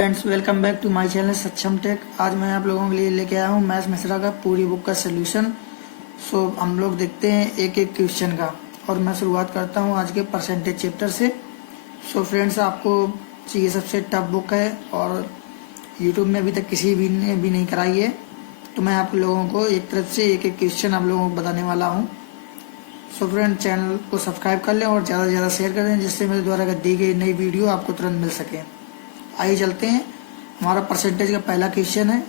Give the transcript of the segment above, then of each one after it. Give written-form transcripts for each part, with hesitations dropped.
Friends, welcome back to my channel Saksham tech. आज मैं आप लोगों के लिए लेके आया हूँ मैथ्स मिश्रा का पूरी बुक का सोल्यूशन। हम लोग देखते हैं एक एक क्वेश्चन का, और मैं शुरुआत करता हूँ आज के परसेंटेज चैप्टर से। फ्रेंड्स, आपको ये सबसे टफ बुक है और यूट्यूब में अभी तक किसी भी ने भी नहीं कराई है, तो मैं आप लोगों को एक तरफ से एक एक क्वेश्चन आप लोगों को बताने वाला हूँ। फ्रेंड, चैनल को सब्सक्राइब कर लें और ज़्यादा से ज़्यादा शेयर करें, जिससे मेरे द्वारा दी गई नई वीडियो आपको तुरंत मिल सके। आइए चलते हैं। हमारा परसेंटेज का पहला क्वेश्चन है।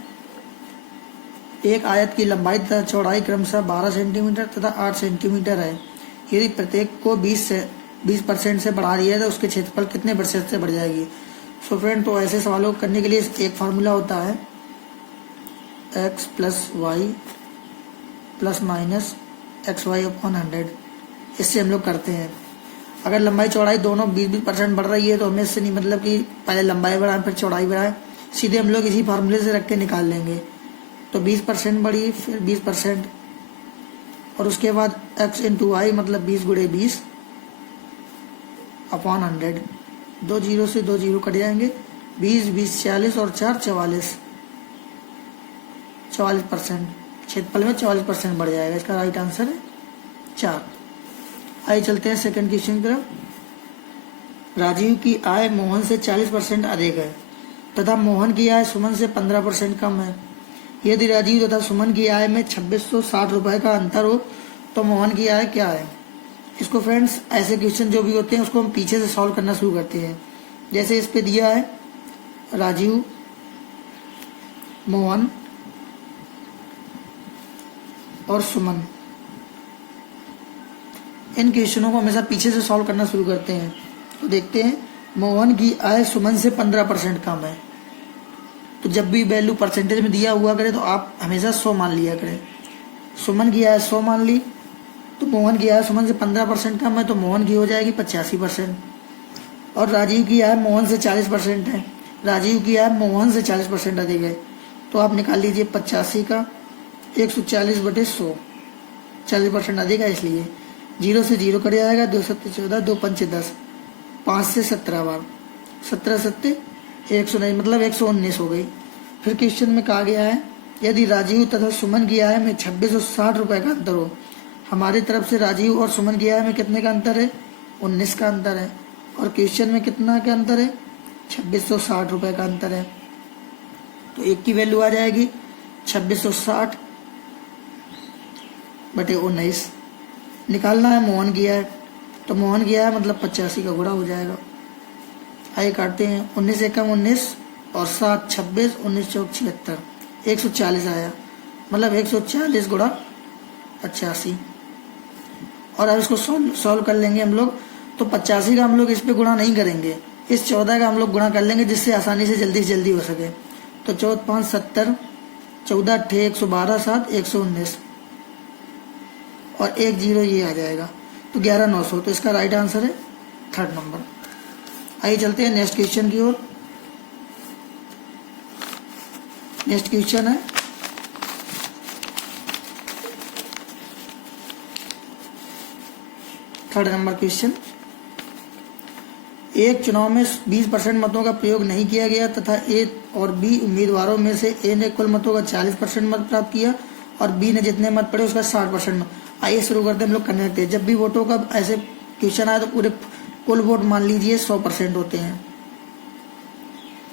एक आयत की लंबाई तथा चौड़ाई क्रमशः 12 सेंटीमीटर तथा 8 सेंटीमीटर है। यदि प्रत्येक को 20% से बढ़ा दिया है तो उसके क्षेत्रफल कितने प्रतिशत से बढ़ जाएगी। फ्रेंड, तो ऐसे सवालों को करने के लिए एक फार्मूला होता है, x plus Y plus minus X Y upon 100। इससे हम लोग करते हैं। अगर लंबाई चौड़ाई दोनों 20% बढ़ रही है तो हमें इससे नहीं मतलब कि पहले लंबाई बढ़ाएं फिर चौड़ाई बढ़ाएं, सीधे हम लोग इसी फार्मूले से रख के निकाल लेंगे। तो 20% बढ़ी, फिर 20%, और उसके बाद x इंटू वाई मतलब 20 गुणे 20 अपॉन 100। 2 जीरो से 2 जीरो कट जाएंगे। 20 20 40 और 4 44, 44%। क्षेत्रफल में 44% बढ़ जाएगा। इसका राइट आंसर है 4। आइए चलते हैं सेकंड क्वेश्चन की तरफ। राजीव की आय मोहन से 40% अधिक है तथा मोहन की आय सुमन से 15% कम है। यदि राजीव तथा सुमन की आय में 2660 रुपए का अंतर हो तो मोहन की आय क्या है। इसको फ्रेंड्स, ऐसे क्वेश्चन जो भी होते हैं उसको हम पीछे से सॉल्व करना शुरू करते हैं। जैसे इस पे दिया है राजीव, मोहन और सुमन। इन क्वेश्चनों को हमेशा पीछे से सॉल्व करना शुरू करते हैं। तो देखते हैं, मोहन की आय सुमन से 15% कम है। तो जब भी वैल्यू परसेंटेज में दिया हुआ करे तो आप हमेशा 100 मान लिया करें। सुमन की आय 100 मान ली, तो मोहन की आय सुमन से 15% कम है, तो मोहन की हो जाएगी 85%। और राजीव की आय मोहन से 40% है। राजीव की आय मोहन से 40% अधिक है। तो आप निकाल लीजिए 85 का 140/100, 40% अधिक है इसलिए। 0 से 0 कट जाएगा। 2 7 14, 2 5 10, 5 से 17 बार, 17 7 109 मतलब 119 हो गई। फिर क्वेश्चन में कहा गया है, यदि राजीव तथा सुमन की आय में 2660 रुपए का अंतर हो। हमारी तरफ से राजीव और सुमन की आय में कितने का अंतर है, 19 का अंतर है। और क्वेश्चन में कितना का अंतर है, 2660 रुपए का अंतर है। तो एक की वैल्यू आ जाएगी 2660/19। निकालना है मोहन की आय, तो मोहन की आय मतलब 85 का गुणा हो जाएगा। आइए काटते हैं। 19 एकम 19 और 7 26, 19 चौक 76, 140 आया, मतलब 140 गुणा 85। और अब इसको सॉल्व कर लेंगे हम लोग। तो 85 का हम लोग इस पे गुणा नहीं करेंगे, इस 14 का हम लोग गुणा कर लेंगे, जिससे आसानी से जल्दी हो सके। तो 14 5 70, 14 8 112, 7 119 और 1 0 ये आ जाएगा। तो 11,900। तो इसका राइट आंसर है 3rd नंबर। आइए चलते हैं नेक्स्ट क्वेश्चन की ओर। नेक्स्ट क्वेश्चन है, थर्ड नंबर क्वेश्चन। एक चुनाव में 20% मतों का प्रयोग नहीं किया गया तथा ए और बी उम्मीदवारों में से ए ने कुल मतों का 40% मत प्राप्त किया और बी ने जितने मत पड़े उसका 60% मत। आइए शुरू करते हैं हम लोग करने लगते हैं। जब भी वोटों का ऐसे क्वेश्चन आया तो पूरे कुल वोट मान लीजिए 100% होते हैं,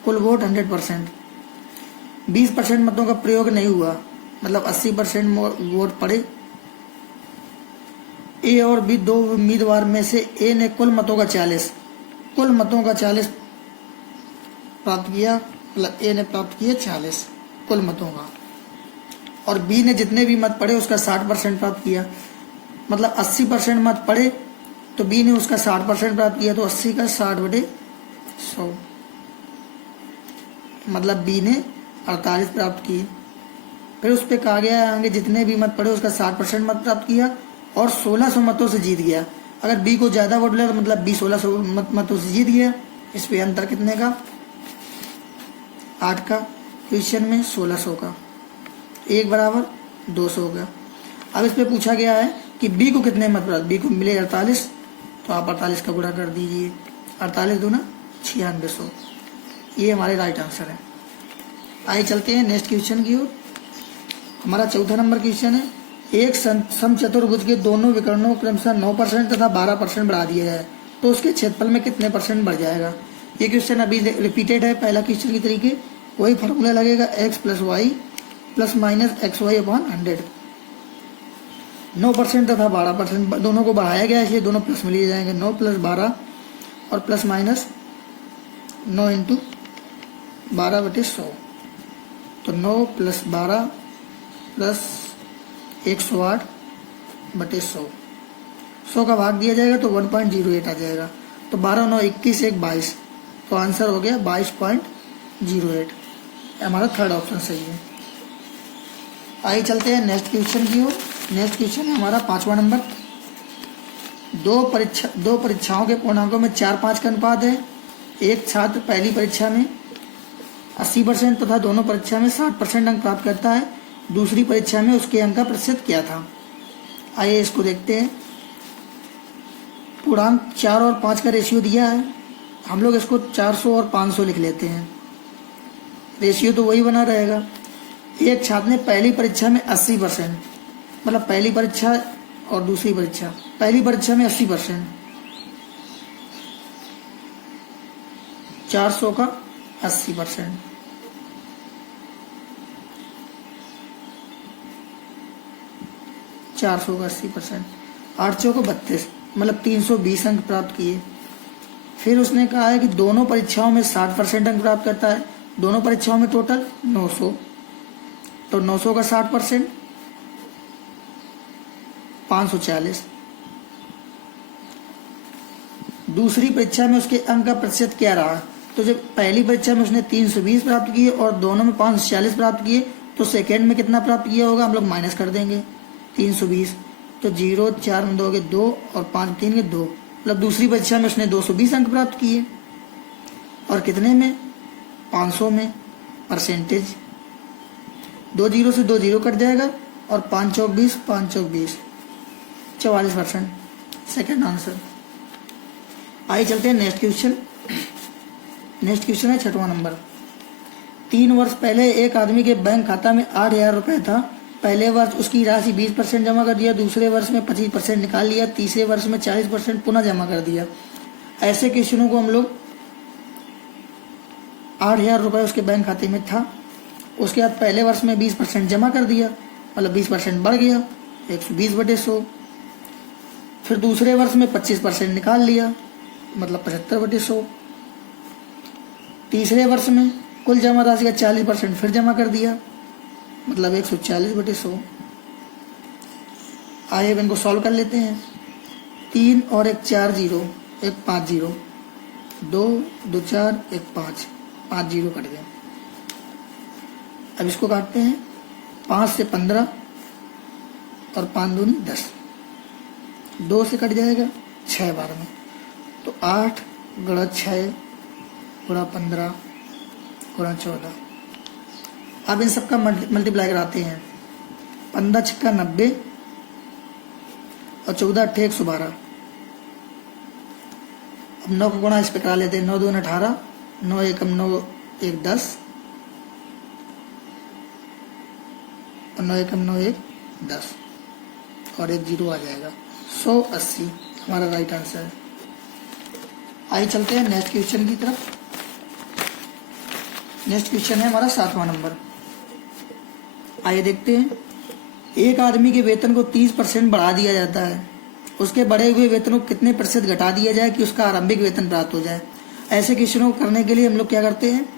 कुल वोट 100%। 20% मतों का प्रयोग नहीं हुआ, मतलब 80% वोट पड़े। ए और बी दो उम्मीदवार में से ए ने कुल मतों का 40 प्राप्त किया, मतलब ए ने प्राप्त किए 40 कुल मतों का, और बी ने जितने भी मत पड़े उसका 60% प्राप्त किया। मतलब 80% मत पड़े तो बी ने उसका 60% प्राप्त किया, तो 80 का 60/100, मतलब बी ने 48 प्राप्त किए। फिर उस पर कहा गया है आगे जितने भी मत पड़े उसका 60% मत प्राप्त किया और 1600 मतों से जीत गया। अगर बी को ज्यादा वोट मिला तो मतलब बी 1600 मतों से जीत गया। इस पे अंतर कितने का, 8 का। क्वेश्चन में 1600 का, 1 बराबर 200 का। अब इस पे पूछा गया है कि बी को कितने मत प्राप्त, बी को मिले 48, तो आप 48 का गुणा कर दीजिए। 48 दूना 9600। ये हमारे राइट आंसर है। आइए चलते हैं नेक्स्ट क्वेश्चन की ओर। हमारा चौथा नंबर क्वेश्चन है, एक समचतुर्भुज के दोनों विकर्णों को क्रमशः 9% तथा 12% बढ़ा दिया जाए तो उसके क्षेत्रफल में कितने परसेंट बढ़ जाएगा। ये क्वेश्चन अभी रिपीटेड है पहला क्वेश्चन की तरीके। वही फार्मूला लगेगा x plus Y plus minus X Y upon 100। 9% तथा 12% दोनों को बढ़ाया गया है, इसलिए दोनों प्लस में लिए जाएंगे। 9 प्लस 12 और प्लस माइनस 9 इंटू 12/100। तो 9 प्लस 12 प्लस 108/100। 100 का भाग दिया जाएगा तो 1.08 आ जाएगा। तो 12 9 21 1 22, तो आंसर हो गया 22.08। हमारा थर्ड ऑप्शन सही है। आइए चलते हैं नेक्स्ट क्वेश्चन की ओर। नेक्स्ट क्वेश्चन है हमारा 5वां नंबर। दो परीक्षाओं के पूर्णांकों में 4-5 का अनुपात है। एक छात्र पहली परीक्षा में 80% तथा दोनों परीक्षा में 60% अंक प्राप्त करता है। दूसरी परीक्षा में उसके अंक का प्रतिशत क्या था। आइए इसको देखते हैं। पूर्णांक 4 और 5 का रेशियो दिया है, हम लोग इसको 400 और 500 लिख लेते हैं। रेशियो तो वही बना रहेगा। एक छात्र ने पहली परीक्षा में 80%, मतलब पहली परीक्षा और दूसरी परीक्षा, पहली परीक्षा में 80%, 400 का 80%, 400 का 80%, 800 को 32, मतलब 320 अंक प्राप्त किए। फिर उसने कहा है कि दोनों परीक्षाओं में 60% अंक प्राप्त करता है। दोनों परीक्षाओं में टोटल 900, तो 900 का 60% 540। दूसरी परीक्षा में उसके अंक का प्रतिशत क्या रहा, तो जब पहली परीक्षा में उसने 320 प्राप्त किए और दोनों में 540 प्राप्त किए, तो सेकेंड में कितना प्राप्त किया होगा, हम लोग माइनस कर देंगे 320। तो 0 4 में 2 के 2 और 5 3 के 2, मतलब दूसरी परीक्षा में उसने 220 अंक प्राप्त किए। और कितने में, 500 में। परसेंटेज 2 0 से 2 0 कट जाएगा और 5 चौक 20, 5 चौक 20, 44%। Second answer. आइए चलते हैं नेक्स्ट क्वेश्चन। नेक्स्ट क्वेश्चन है 6वां नंबर। 3 वर्ष पहले एक आदमी के बैंक खाता में 8,000 रुपये था। पहले वर्ष उसकी राशि 20% जमा कर दिया, दूसरे वर्ष में 25% निकाल लिया, तीसरे वर्ष में 40% पुनः जमा कर दिया। ऐसे क्वेश्चनों को हम लोग 8,000 रुपये उसके बैंक खाते में था, उसके बाद पहले वर्ष में 20% जमा कर दिया, मतलब 20% बढ़ गया 120/100। फिर दूसरे वर्ष में 25% निकाल लिया, मतलब 75/100। तीसरे वर्ष में कुल जमा राशि का 40% फिर जमा कर दिया, मतलब 140/100। आइए अब इनको सॉल्व कर लेते हैं। 3 और 1 4 0, 1 5 0, 2 2 4 1 5, 5 0 कट गए। अब इसको काटते हैं। 5 से 15 और 5 दूनी 10, 2 से कट जाएगा 6 बार में, तो 8 गुणा 6 गुणा 15 गुणा 14। अब इन सबका मल्टीप्लाई कराते हैं। 15 छक्का 90 और 14 8 112। अब 9 का गुणा इस पे करा लेते हैं। 9 2 18, 9 1 9 1 10 और 9 1 9 1 10 और 1 0 आ जाएगा। 180 हमारा राइट आंसर है। आइए चलते हैं नेक्स्ट क्वेश्चन की तरफ। नेक्स्ट क्वेश्चन है हमारा 7वां नंबर। आइए देखते हैं। एक आदमी के वेतन को 30% बढ़ा दिया जाता है, उसके बढ़े हुए वेतन को कितने प्रतिशत घटा दिया जाए कि उसका आरंभिक वेतन प्राप्त हो जाए। ऐसे क्वेश्चनों को करने के लिए हम लोग क्या करते हैं,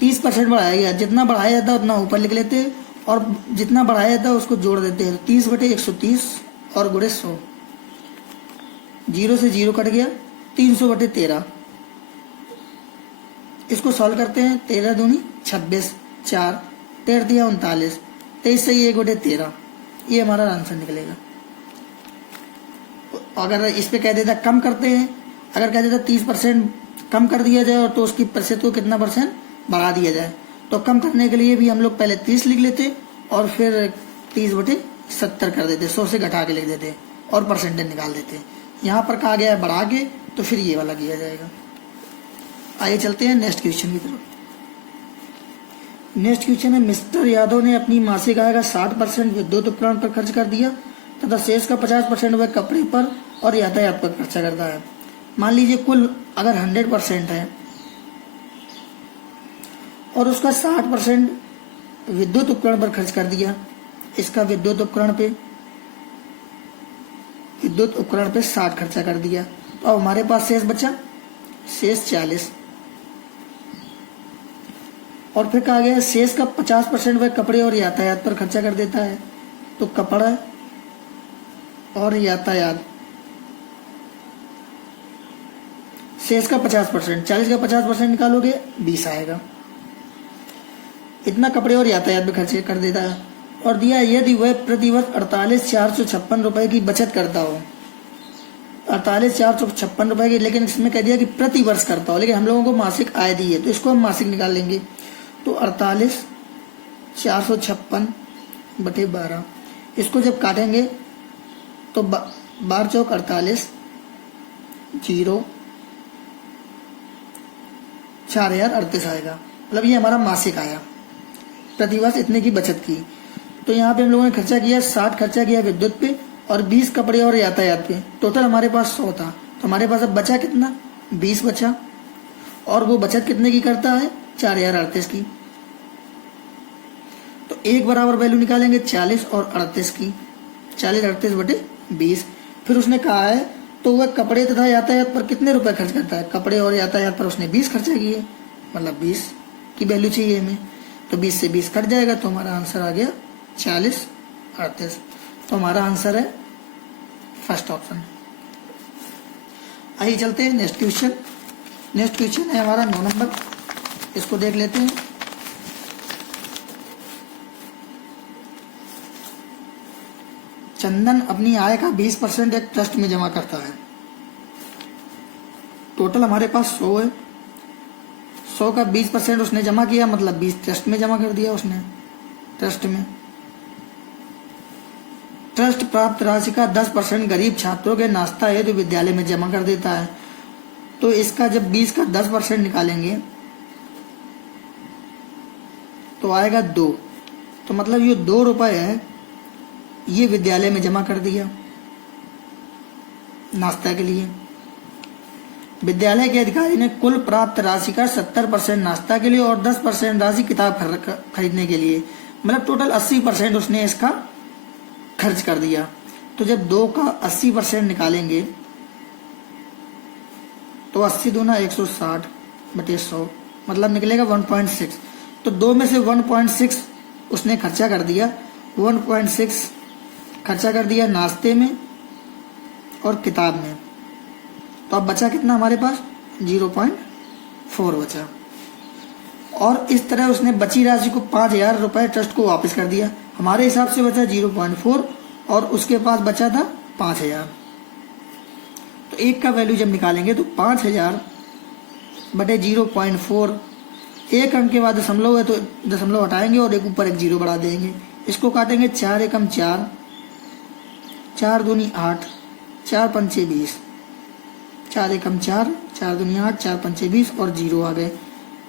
30% बढ़ाया गया, जितना बढ़ाया जाता है उतना ऊपर लिख लेते हैं और जितना बढ़ाया जाता है उसको जोड़ देते हैं। 30/130 और गुणे 100, 0 से 0 कट गया, 300/13। इसको सॉल्व करते हैं। 13 दूनी 26, 4 13 दिया 39, 23 से 1/13, ये हमारा आंसर निकलेगा। अगर इस पे कह देता कम करते हैं, अगर कह देता 30% कम कर दिया जाए और तो उसकी प्रतिशत को कितना परसेंट बढ़ा दिया जाए, तो कम करने के लिए भी हम लोग पहले 30 लिख लेते और फिर 30/70 कर देते, 100 से घटा के लिख देते और परसेंटेज निकाल देते। यहाँ पर कहा गया है बढ़ा के, तो फिर ये वाला किया जाएगा। आइए चलते हैं नेक्स्ट क्वेश्चन की तरफ। नेक्स्ट क्वेश्चन है, मिस्टर यादव ने अपनी मासिक आय का 60% विद्युत उपकरण पर खर्च कर दिया तथा शेष का 50% वह कपड़े पर और यातायात पर खर्चा करता है। मान लीजिए कुल अगर 100% है और उसका 60% विद्युत उपकरण पर खर्च कर दिया, इसका विद्युत उपकरण पे 60 खर्चा कर दिया, तो अब हमारे पास शेष बचा, शेष 40। और फिर कहा गया शेष का 50% वह कपड़े और यातायात पर खर्चा कर देता है, तो कपड़ा और यातायात, शेष का 50%, 40 का 50% निकालोगे 20 आएगा। इतना कपड़े और यातायात में खर्च कर देता है। और दिया यदि वह प्रतिवर्ष 48,456 रुपए की बचत करता हो, 48,456 रुपए की, लेकिन इसमें कह दिया कि प्रति वर्ष करता हो, लेकिन हम लोगों को मासिक आय दी है तो इसको हम मासिक निकाल लेंगे। तो 48,456/12, इसको जब काटेंगे तो 12 चौक 48, 0, 4,038 आएगा। मतलब ये हमारा मासिक आया, प्रतिवर्ष इतने की बचत की। तो यहाँ पे हम लोगों ने खर्चा किया 60 खर्चा किया विद्युत पे और 20 कपड़े और यातायात पे, टोटल हमारे पास 100 था। तो हमारे पास अब बचा कितना, 20 बचा। और वो बचत कितने की करता है, 4,038 की। तो एक बराबर वैल्यू निकालेंगे 40 और 38 की, 40/38/20। फिर उसने कहा है तो वह कपड़े तथा यातायात पर कितने रुपए खर्च करता है, कपड़े और यातायात पर उसने 20 खर्चा किए, मतलब 20 की वैल्यू चाहिए हमें। तो 20 से 20 कट जाएगा तो हमारा आंसर आ गया 40/38। तो हमारा आंसर है फर्स्ट ऑप्शन। आइए चलते हैं नेक्स्ट क्वेश्चन। नेक्स्ट क्वेश्चन है हमारा 9 नंबर, इसको देख लेते हैं। चंदन अपनी आय का 20% एक ट्रस्ट में जमा करता है। टोटल हमारे पास 100 है, 100 का 20% उसने जमा किया, मतलब 20 ट्रस्ट में जमा कर दिया उसने। ट्रस्ट में ट्रस्ट प्राप्त राशि का 10% गरीब छात्रों के नाश्ता हेतु विद्यालय में जमा कर देता है। तो इसका जब 20 का 10% निकालेंगे तो आएगा 2। तो मतलब ये 2 रुपए है, ये विद्यालय में जमा कर दिया नाश्ता के लिए। विद्यालय के अधिकारी ने कुल प्राप्त राशि का 70% नाश्ता के लिए और 10% राशि किताब खरीदने के लिए, मतलब टोटल 80% उसने इसका खर्च कर दिया। तो जब 2 का 80% निकालेंगे तो 80 दूना 160/100, मतलब निकलेगा 1.6। तो 2 में से 1.6 उसने खर्चा कर दिया, 1.6 खर्चा कर दिया नाश्ते में और किताब में। तो अब बचा कितना हमारे पास, 0.4 बचा। और इस तरह उसने बची राशि को 5,000 रुपए ट्रस्ट को वापस कर दिया। हमारे हिसाब से बचा 0.4 और उसके पास बचा था 5,000। तो एक का वैल्यू जब निकालेंगे तो 5,000/0.4, एक अंक के बाद दशमलव है तो दशमलव हटाएंगे और एक ऊपर एक 0 बढ़ा देंगे। इसको काटेंगे 4 एकम 4, 4 दूनी 8, 4 पंचे 20, 4 एकम 4, 4 दूनी 8, 4 पंचे 20 और 0 आ गए।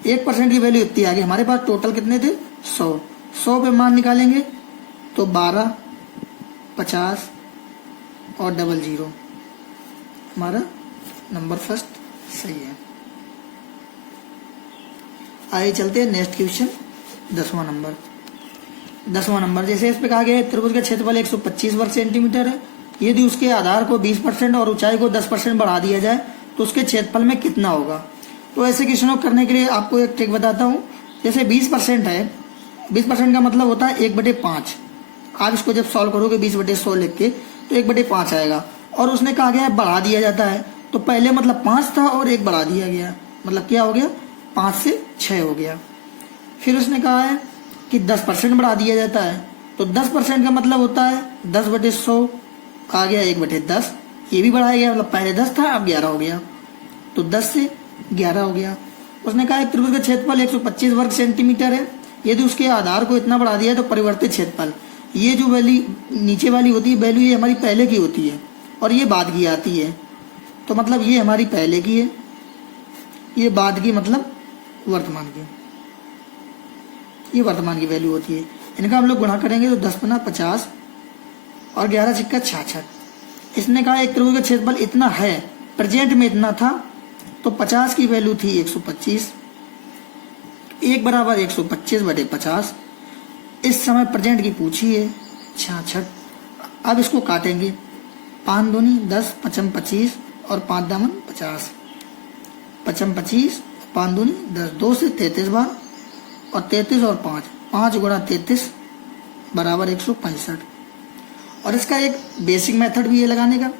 1% की वैल्यू इतनी आ गई। हमारे पास टोटल कितने थे, 100 पे मान निकालेंगे तो 12, 50 और 00। हमारा नंबर फर्स्ट सही है। आइए चलते हैं नेक्स्ट क्वेश्चन 10वां नंबर। 10वां नंबर जैसे इस पे कहा गया है त्रिभुज का क्षेत्रफल 125 वर्ग सेंटीमीटर है। यदि उसके आधार को 20% और ऊंचाई को 10% बढ़ा दिया जाए तो उसके क्षेत्रफल में कितना होगा। तो ऐसे क्वेश्चनों को करने के लिए आपको एक ट्रिक बताता हूँ। जैसे 20% है, 20% का मतलब होता है 1/5। आप इसको जब सॉल्व करोगे 20/100 लिख के तो 1/5 आएगा। और उसने कहा गया है बढ़ा दिया जाता है, तो पहले मतलब 5 था और 1 बढ़ा दिया गया, मतलब क्या हो गया, 5 से 6 हो गया। फिर उसने कहा है कि 10% बढ़ा दिया जाता है, तो 10% का मतलब होता है 10/100 आ गया 1/10, ये भी बढ़ाया गया, मतलब पहले 10 था अब 11 हो गया, तो 10 से 11 हो गया। उसने कहा है त्रिभुज का क्षेत्रफल 125 वर्ग सेंटीमीटर है। यदि उसके आधार को इतना बढ़ा दिया है तो परिवर्तित क्षेत्रफल, ये जो वैल्यू नीचे वाली होती है वैल्यू ये हमारी पहले की होती है और ये बाद की आती है। तो मतलब ये हमारी पहले की है, ये बाद की मतलब वर्तमान की। ये वर्तमान की वैल्यू होती है। इनका हम लोग गुणा करेंगे तो 10 गुना 50 और 11 छिक्का 66। इसने कहा एक त्रिभुज का क्षेत्रफल इतना है, प्रेजेंट में इतना था, तो 50 की वैल्यू थी 125, 1 बराबर 125 बटे 50। इस समय प्रेजेंट की पूछी है 66। अब इसको काटेंगे, 5 दूनी 10, 55 25 और 5 दामन 50, 55 25, 5 दूनी 10, 2 से 33 बार और 33 और 5 गुणा 33 बराबर 165। और इसका एक बेसिक मेथड भी है लगाने का।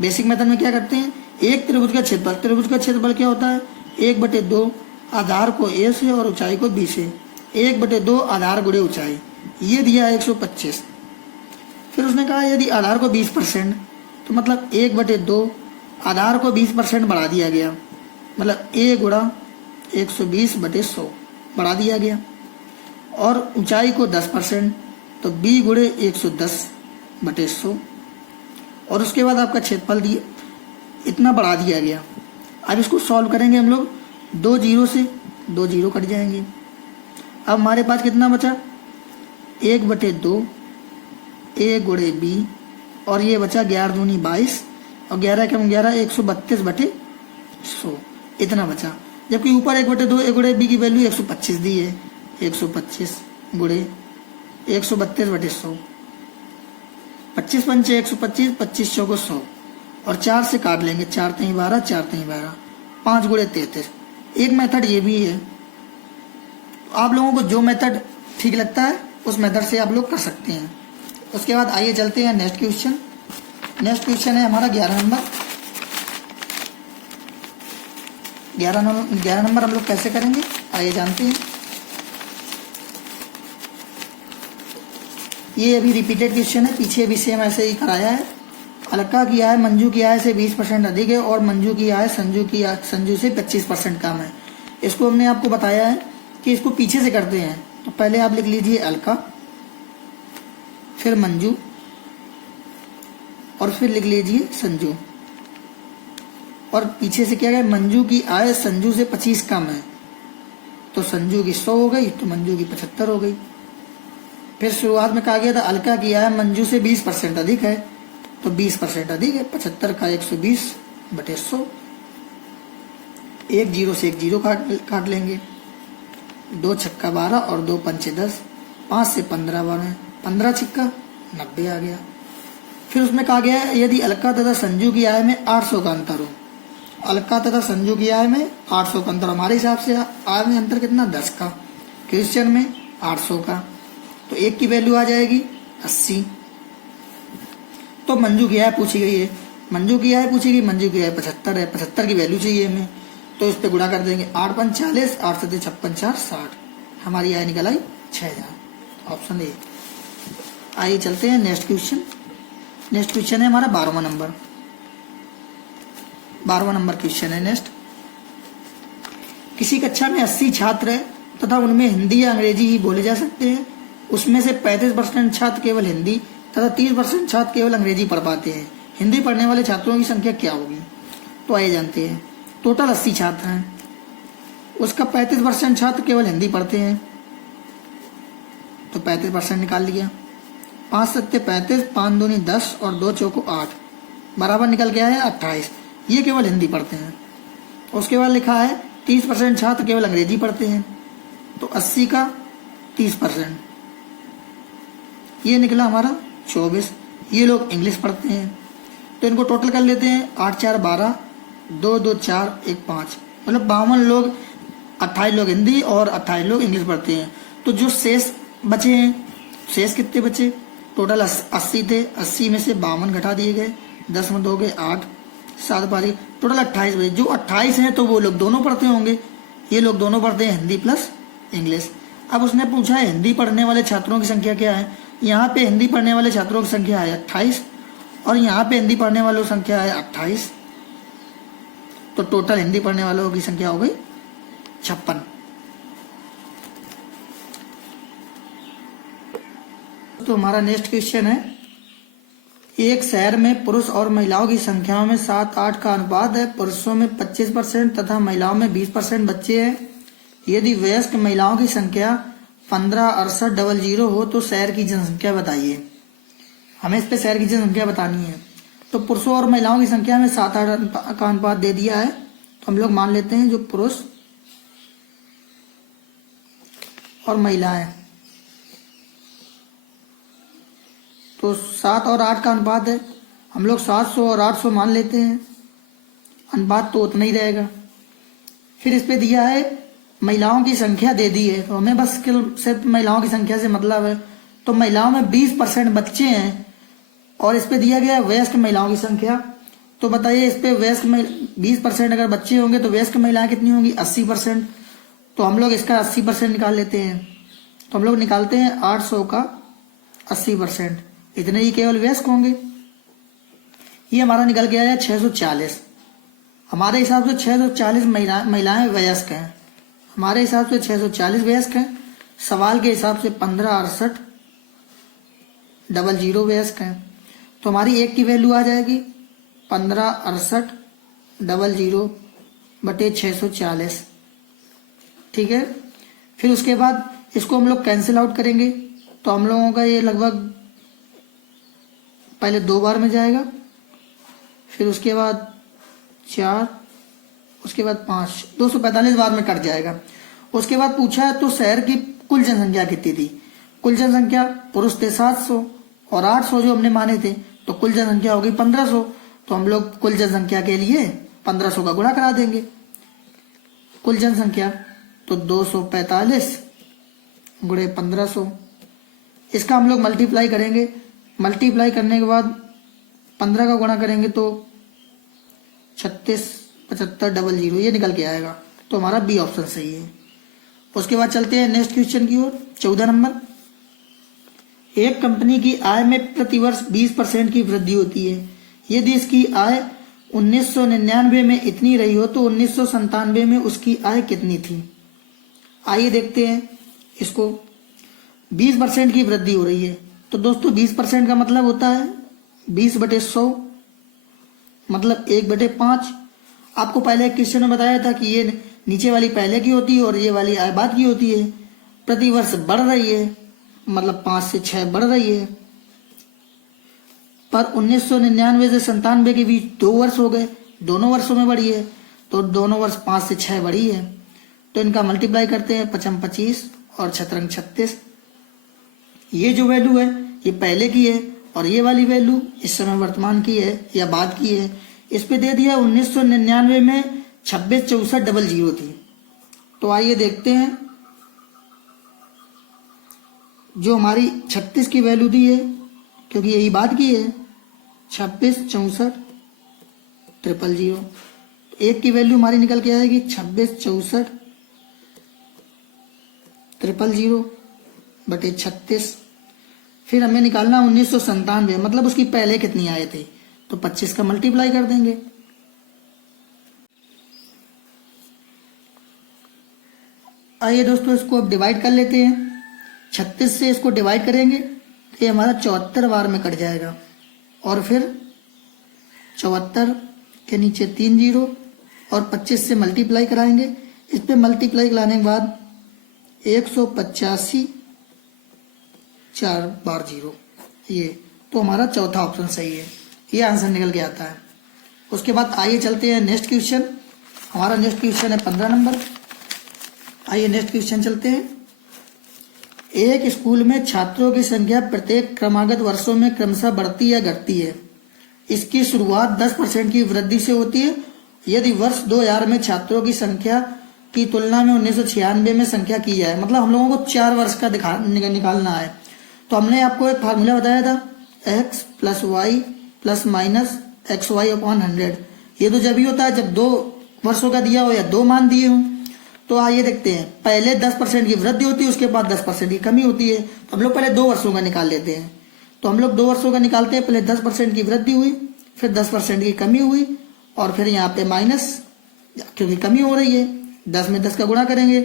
बेसिक मेथड में क्या करते हैं, एक त्रिभुज का क्षेत्रफल क्या होता है, 1/2 आधार को a से और ऊंचाई को b से, 1/2 आधार गुणे ऊंचाई, ये दिया 125। फिर उसने कहा यदि आधार को 20%, तो मतलब 1/2 आधार को 20% बढ़ा दिया गया, मतलब a गुणा 120/100 बढ़ा दिया गया, और ऊंचाई को 10%, तो b गुणे 110/100, और उसके बाद आपका क्षेत्रफल दिए इतना बढ़ा दिया गया। अब इसको सॉल्व करेंगे हम लोग, 2 जीरो से 2 जीरो कट जाएंगे। अब हमारे पास कितना बचा, 1/2 a गुणे b, और ये बचा 11 दूनी 22 और 11 कम 11 132/100, इतना बचा। जबकि ऊपर 1/2 a गुणे b की वैल्यू 125 दी है, 125 गुणे 132/100, 25 पंचे 125, 25 चौको 100, और 4 से काट लेंगे, 4 3 12, 4 3 12, 5 गुणे 33। एक मेथड ये भी है। आप लोगों को जो मेथड ठीक लगता है उस मेथड से आप लोग कर सकते हैं। उसके बाद आइए चलते हैं नेक्स्ट क्वेश्चन। नेक्स्ट क्वेश्चन है हमारा 11 नंबर। 11 नंबर हम लोग कैसे करेंगे आइए जानते हैं। ये अभी रिपीटेड क्वेश्चन है, पीछे भी सेम ऐसे ही कराया है। अलका की आय मंजू की आय से 20% अधिक है और मंजू की आय संजू से 25% कम है। इसको हमने आपको बताया है कि इसको पीछे से करते हैं। तो पहले आप लिख लीजिए अलका, फिर मंजू, और फिर लिख लीजिए संजू। और पीछे से क्या है, मंजू की आय संजू से 25 कम है, तो संजू की 100 हो गई, तो मंजू की 75 हो गई। फिर शुरुआत में कहा गया था अलका की आय मंजू से 20% अधिक है, तो 20% अधिक है, 75 का 120/100। 1 जीरो से 1 जीरो काट लेंगे, 2 छक्का 12 और 2 पंचे 10, 5 से 15 12, 15 छिक्का 90 आ गया। फिर उसमें कहा गया यदि अलका तथा संजू की आय में 800 का अंतर हो। अलका तथा संजू की आय में 800 का अंतर, हमारे हिसाब से आय में अंतर कितना, 10 का, क्वेश्चन में 800 का, तो एक की वैल्यू आ जाएगी 80। तो मंजू की आय पूछी गई है, मंजू की आय पूछी गई, मंजू की आय 75 है, 75 की वैल्यू चाहिए हमें, तो इस पे गुणा कर देंगे, 8 5 40, 8 7 56 4 60, हमारी आय निकल आई 6000, ऑप्शन ए। आइए चलते हैं नेक्स्ट क्वेश्चन। नेक्स्ट क्वेश्चन है हमारा 12वां नंबर। 12वां नंबर क्वेश्चन है नेक्स्ट। किसी कक्षा में 80 छात्र है तथा उनमें हिंदी या अंग्रेजी ही बोले जा सकते हैं। उसमें से 35% छात्र केवल हिंदी तथा 30% छात्र केवल अंग्रेजी पढ़ पाते हैं। हिंदी पढ़ने वाले छात्रों की संख्या क्या होगी। तो आइए जानते हैं। टोटल 80 छात्र हैं, उसका 35% छात्र केवल हिंदी पढ़ते हैं, तो 35% निकाल लिया। 5 सत्ते 35, 5 दूनी 10 और 2 चौको 8 बराबर निकल गया है 28। ये केवल हिंदी पढ़ते हैं। उसके बाद लिखा है 30% छात्र केवल अंग्रेजी पढ़ते हैं, तो 80 का 30%, ये निकला हमारा 24। ये लोग इंग्लिश पढ़ते हैं, तो इनको टोटल कर लेते हैं। 8 4 12, 2 2 4 1 5, मतलब 52 लोग, 28 लोग हिंदी और 28 लोग इंग्लिश पढ़ते हैं। तो जो शेष बचे हैं, शेष कितने बचे, टोटल 80 थे, 80 में से 52 घटा दिए गए, 10 में 2 गए 8, 7 पारी, टोटल 28 बचे। जो 28 हैं तो वो लोग दोनों पढ़ते होंगे, ये लोग दोनों पढ़ते हैं हिंदी प्लस इंग्लिश। अब उसने पूछा है हिंदी पढ़ने वाले छात्रों की संख्या क्या है। यहाँ पे हिंदी पढ़ने वाले छात्रों की संख्या है 28 और यहाँ पे हिंदी पढ़ने वालों की संख्या है 28, तो टोटल हिंदी पढ़ने वालों की संख्या हो गई 56। तो हमारा नेक्स्ट क्वेश्चन है, एक शहर में पुरुष और महिलाओं की संख्याओं में 7-8 का अनुपात है। पुरुषों में 25% तथा महिलाओं में 20% बच्चे हैं। यदि वयस्क महिलाओं की संख्या 156800 हो तो शहर की जनसंख्या बताइए। हमें इस पे शहर की जनसंख्या बतानी है। तो पुरुषों और महिलाओं की संख्या में 7-8 का अनुपात दे दिया है, तो हम लोग मान लेते हैं जो पुरुष और महिलाएं, तो 7 और 8 का अनुपात है, हम लोग 700 और 800 मान लेते हैं, अनुपात तो उतना ही रहेगा। फिर इस पे दिया है महिलाओं की संख्या दे दी है, तो हमें बस सिर्फ महिलाओं की संख्या से मतलब है। तो महिलाओं में 20% बच्चे हैं और इस पे दिया गया है वयस्क महिलाओं की संख्या। तो बताइए इस पे वयस्क 20% अगर बच्चे होंगे तो वयस्क महिलाएं कितनी होंगी? 80%। तो हम लोग इसका 80% निकाल लेते हैं। तो हम लोग निकालते हैं 800 का 80%, इतने ही केवल वयस्क होंगे। ये हमारा निकल गया है 640। हमारे हिसाब से 640 महिलाएं वयस्क हैं। हमारे हिसाब से 640 वयस्क हैं। सवाल के हिसाब से 156800 वयस्क हैं। तो हमारी एक की वैल्यू आ जाएगी 156800 बटे 640। ठीक है। फिर उसके बाद इसको हम लोग कैंसिल आउट करेंगे, तो हम लोगों का ये लगभग पहले 2 बार में जाएगा, फिर उसके बाद 4, उसके बाद 5, 245 बार में कट जाएगा। उसके बाद पूछा है तो शहर की कुल जनसंख्या कितनी थी? कुल जनसंख्या पुरुष थे 700 और 800 जो हमने माने थे, तो कुल जनसंख्या हो गई 1500। तो हम लोग कुल जनसंख्या के लिए 1500 का गुणा करा देंगे। कुल जनसंख्या तो 245 गुणे 1500, इसका हम लोग मल्टीप्लाई करेंगे। मल्टीप्लाई करने के बाद 15 का गुणा करेंगे तो 367500 ये निकल के आएगा। तो हमारा बी ऑप्शन सही है। उसके बाद चलते हैं नेक्स्ट क्वेश्चन की ओर। 14 नंबर, एक कंपनी की आय में प्रतिवर्ष 20% की वृद्धि होती है। यदि इसकी आय 1999 में इतनी रही हो तो 1997 में उसकी आय कितनी थी? आइए देखते हैं इसको। 20% की वृद्धि हो रही है, तो दोस्तों 20% का मतलब होता है 20/100 मतलब 1/5। आपको पहले एक क्वेश्चन में बताया था कि ये नीचे वाली पहले की होती है और ये वाली आय बाद की होती है। प्रतिवर्ष बढ़ रही है मतलब 5 से 6 बढ़ रही है, पर 1999 से 97 के बीच 2 वर्ष हो गए, दोनों वर्षों में बढ़ी है, तो दोनों वर्ष 5 से 6 बढ़ी है। तो इनका मल्टीप्लाई करते हैं, 55 25 और 6 36। ये जो वैल्यू है ये पहले की है और ये वाली वैल्यू इस समय वर्तमान की है या बाद की है। इस पे दे दिया 1999 में 266400 थी। तो आइए देखते हैं जो हमारी 36 की वैल्यू दी है, क्योंकि यही बाद की है, 266400। एक की वैल्यू हमारी निकल के आएगी 266400 बटे 36। फिर हमें निकालना 1997 मतलब उसकी पहले कितनी आए थे, तो 25 का मल्टीप्लाई कर देंगे। आइए दोस्तों इसको अब डिवाइड कर लेते हैं। 36 से इसको डिवाइड करेंगे तो ये हमारा 74 बार में कट जाएगा और फिर 74 के नीचे 3 जीरो और 25 से मल्टीप्लाई कराएंगे। इस पे मल्टीप्लाई कराने के बाद 185 4 बार 0, ये तो हमारा चौथा ऑप्शन सही है, ये आंसर निकल के आता है। उसके बाद आइए चलते हैं नेक्स्ट क्वेश्चन। हमारा नेक्स्ट क्वेश्चन है 15 नंबर। आइए नेक्स्ट क्वेश्चन चलते हैं। एक स्कूल में छात्रों की संख्या प्रत्येक क्रमागत वर्षों में क्रमशः बढ़ती या घटती है। इसकी शुरुआत 10% की वृद्धि से होती है। यदि वर्ष 2000 में छात्रों की संख्या की तुलना में 1996 में संख्या की जाए, मतलब हम लोगों को 4 वर्ष का निकालना है, तो हमने आपको एक फार्मूला बताया था x + y + -xy/100। ये तो जब ही होता है जब 2 वर्षों का दिया हो या 2 मान दिए हो। तो आइए देखते हैं, पहले 10% की वृद्धि होती है, उसके बाद 10% की कमी होती है। तो हम लोग पहले 2 वर्षों का निकाल लेते हैं। तो हम लोग 2 वर्षों का निकालते हैं। पहले 10% की वृद्धि हुई, फिर 10% की कमी हुई और फिर यहाँ पे माइनस, क्योंकि कमी हो रही है। 10 में 10 का गुणा करेंगे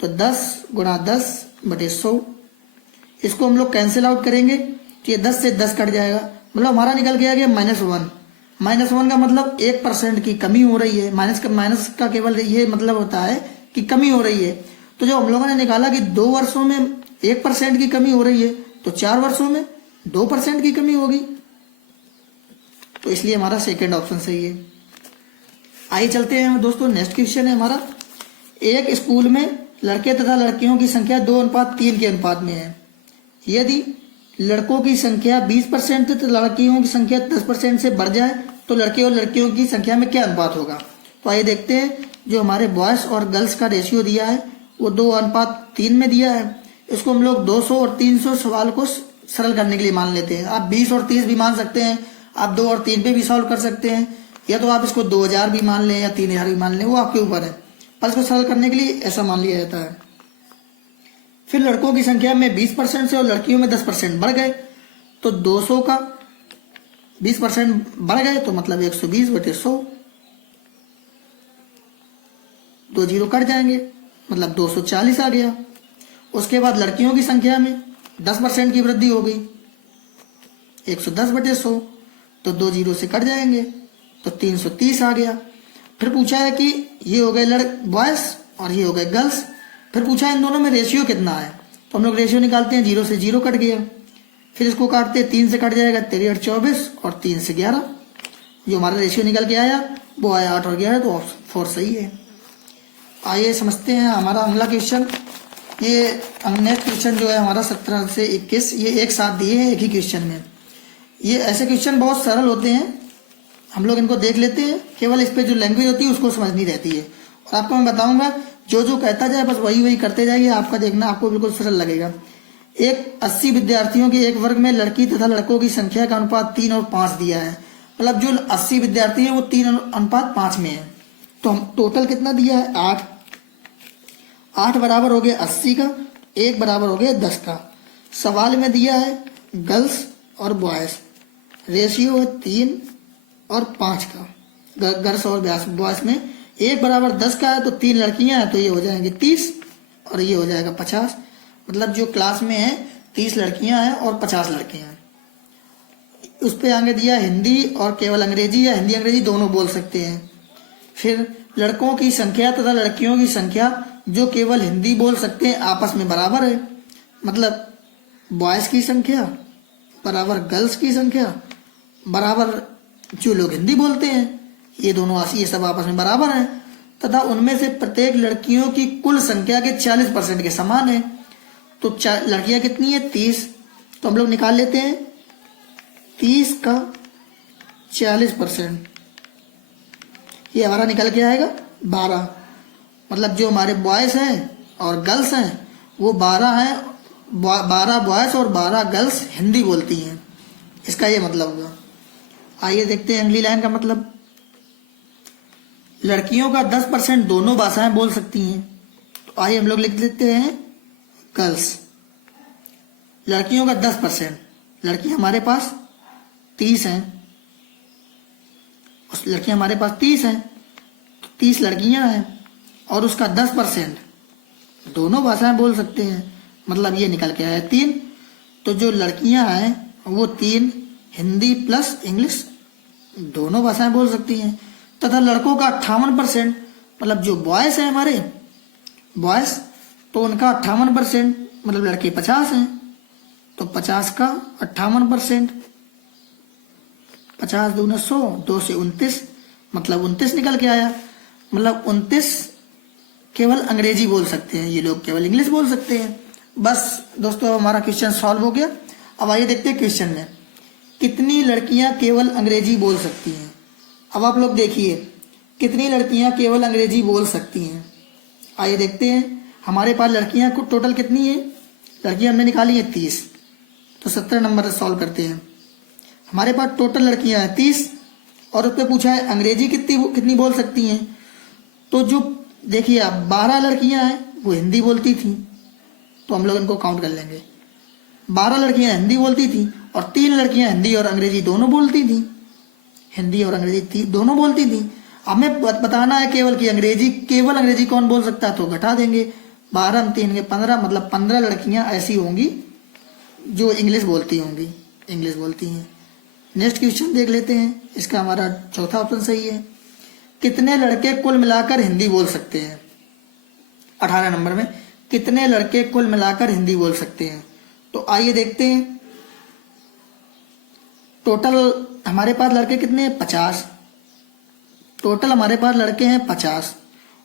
तो 10 × 10 बटे 100। इसको हम लोग कैंसिल आउट करेंगे तो ये 10 से 10 कट जाएगा, मतलब हमारा निकल गया -1। -1 का मतलब 1% की कमी हो रही है। माइनस का केवल ये मतलब होता है कि कमी हो रही है। तो जो हम लोगों ने निकाला कि 2 वर्षों में 1% की कमी हो रही है तो 4 वर्षों में 2% की कमी होगी, तो इसलिए हमारा सेकंड ऑप्शन सही है। आइए चलते हैं दोस्तों, नेक्स्ट क्वेश्चन है हमारा, एक स्कूल में लड़के तथा लड़कियों की संख्या 2:3 के अनुपात में है। यदि लड़कों की संख्या 20% तथा लड़कियों की संख्या 10% से बढ़ जाए तो लड़के और लड़कियों की संख्या में क्या अनुपात होगा। तो आइए देखते हैं, जो हमारे बॉयज और गर्ल्स का रेशियो दिया है वो 2:3 में दिया है। इसको हम लोग 200 और 300 सवाल को सरल करने के लिए मान लेते हैं। आप 20 और 30 भी मान सकते हैं, आप 2 और 3 पे भी सॉल्व कर सकते हैं, या तो आप इसको 2000 भी मान लें या 3000 भी मान लें, वो आपके ऊपर है, पर इसको सरल करने के लिए ऐसा मान लिया जाता है। फिर लड़कों की संख्या में 20% से और लड़कियों में 10% बढ़ गए, तो 200 का 20% बढ़ गए तो मतलब 120/100, 2 जीरो कट जाएंगे, मतलब 240 आ गया। उसके बाद लड़कियों की संख्या में 10% की वृद्धि हो गई, 110/100, तो 2 जीरो से कट जाएंगे तो 330 आ गया। फिर पूछा है कि ये हो गए बॉयज और ये हो गए गर्ल्स, फिर पूछा है इन दोनों में रेशियो कितना है, तो हम लोग रेशियो निकालते हैं, 0 से 0 कट गया, फिर इसको काटते हैं, 3 से कट जाएगा 3 8 24 और 3 से 11, जो हमारा रेशियो निकल के आया वो आया 8 और 11, तो ऑप्शन 4 सही है। आइए समझते हैं हमारा अगला क्वेश्चन। ये नेक्स्ट क्वेश्चन जो है हमारा 17 से 21, ये एक साथ दिए हैं एक ही क्वेश्चन में। ये ऐसे क्वेश्चन बहुत सरल होते हैं, हम लोग इनको देख लेते हैं, केवल इस पे जो लैंग्वेज होती है उसको समझनी रहती है, और आपको मैं बताऊंगा जो जो कहता जाए बस वही वही करते जाइए, आपका देखना आपको बिल्कुल सरल लगेगा। एक 80 विद्यार्थियों के एक वर्ग में लड़की तथा लड़कों की संख्या का अनुपात 3 और 5 दिया है, मतलब जो 80 विद्यार्थी है वो 3:5 में है, तो हम टोटल कितना दिया है 8, 8 बराबर हो गया 80 का, 1 बराबर हो गया 10 का। सवाल में दिया है गर्ल्स और बॉयज, रेशियो है 3 और 5 का, गर्ल्स और बॉयज में 1 बराबर 10 का है, तो 3 लड़कियां हैं तो ये हो जाएंगे 30 और ये हो जाएगा 50, मतलब जो क्लास में है 30 लड़कियां हैं और 50 लड़के हैं। उस पे आगे दिया हिंदी और केवल अंग्रेजी या हिंदी अंग्रेजी दोनों बोल सकते हैं। फिर लड़कों की संख्या तथा लड़कियों की संख्या जो केवल हिंदी बोल सकते हैं आपस में बराबर है, मतलब बॉयज की संख्या बराबर गर्ल्स की संख्या बराबर जो लोग हिंदी बोलते हैं, ये दोनों ये सब आपस में बराबर हैं, तथा उनमें से प्रत्येक लड़कियों की कुल संख्या के 40% के समान है। तो लड़कियां कितनी है 30, तो हम लोग निकाल लेते हैं 30 का 40%, ये हमारा निकल के आएगा 12, मतलब जो हमारे बॉयज हैं और गर्ल्स हैं वो 12 हैं, 12 बॉयज और 12 गर्ल्स हिंदी बोलती हैं, इसका ये मतलब हुआ। आइए देखते हैं अगली लाइन का मतलब, लड़कियों का 10% दोनों भाषाएं बोल सकती हैं, तो आइए हम लोग लिख लेते हैं गर्ल्स। लड़कियों का 10%, लड़की हमारे पास 30 हैं, उस लड़कियां हमारे पास 30 हैं, तो 30 लड़कियां हैं और उसका 10% दोनों भाषाएं बोल सकते हैं, मतलब ये निकल के आया 3, तो जो लड़कियां हैं वो 3 हिंदी प्लस इंग्लिश दोनों भाषाएं बोल सकती हैं, तथा लड़कों का 58%, मतलब जो बॉयज हैं हमारे बॉयज, तो उनका 58%, मतलब लड़के 50 हैं तो 50 का 58%, 50 दूना 100, 2 से 29, मतलब 29 निकल के आया, मतलब 29 केवल अंग्रेजी बोल सकते हैं, ये लोग केवल इंग्लिश बोल सकते हैं। बस दोस्तों हमारा क्वेश्चन सॉल्व हो गया। अब आइए देखते हैं क्वेश्चन में, कितनी लड़कियां केवल अंग्रेजी बोल सकती हैं। अब आप लोग देखिए कितनी लड़कियां केवल अंग्रेजी बोल सकती हैं। आइए देखते हैं, हमारे पास लड़कियां को टोटल कितनी है, लड़कियां हमने निकाली है 30, तो 17 नंबर से सॉल्व करते हैं। हमारे पास टोटल लड़कियां हैं 30 और उस पर पूछा है अंग्रेजी कितनी बोल सकती हैं, तो जो देखिए आप 12 लड़कियां हैं वो हिंदी बोलती थी, तो हम लोग इनको काउंट कर लेंगे, 12 लड़कियां हिंदी बोलती थी और 3 लड़कियां हिंदी और अंग्रेजी दोनों बोलती थी, हिंदी और अंग्रेजी दोनों बोलती थी। हमें बताना है केवल कि केवल अंग्रेजी कौन बोल सकता है, तो घटा देंगे, 12 में 3 के 15, मतलब 15 लड़कियां ऐसी होंगी जो इंग्लिश बोलती होंगी, इंग्लिश बोलती हैं। नेक्स्ट क्वेश्चन देख लेते हैं, इसका हमारा चौथा ऑप्शन सही है, कितने लड़के कुल मिलाकर हिंदी बोल सकते हैं। 18 नंबर में कितने लड़के कुल मिलाकर हिंदी बोल सकते हैं। तो आइए देखते हैं। टोटल हमारे पास लड़के कितने हैं? 50। टोटल हमारे पास लड़के हैं 50।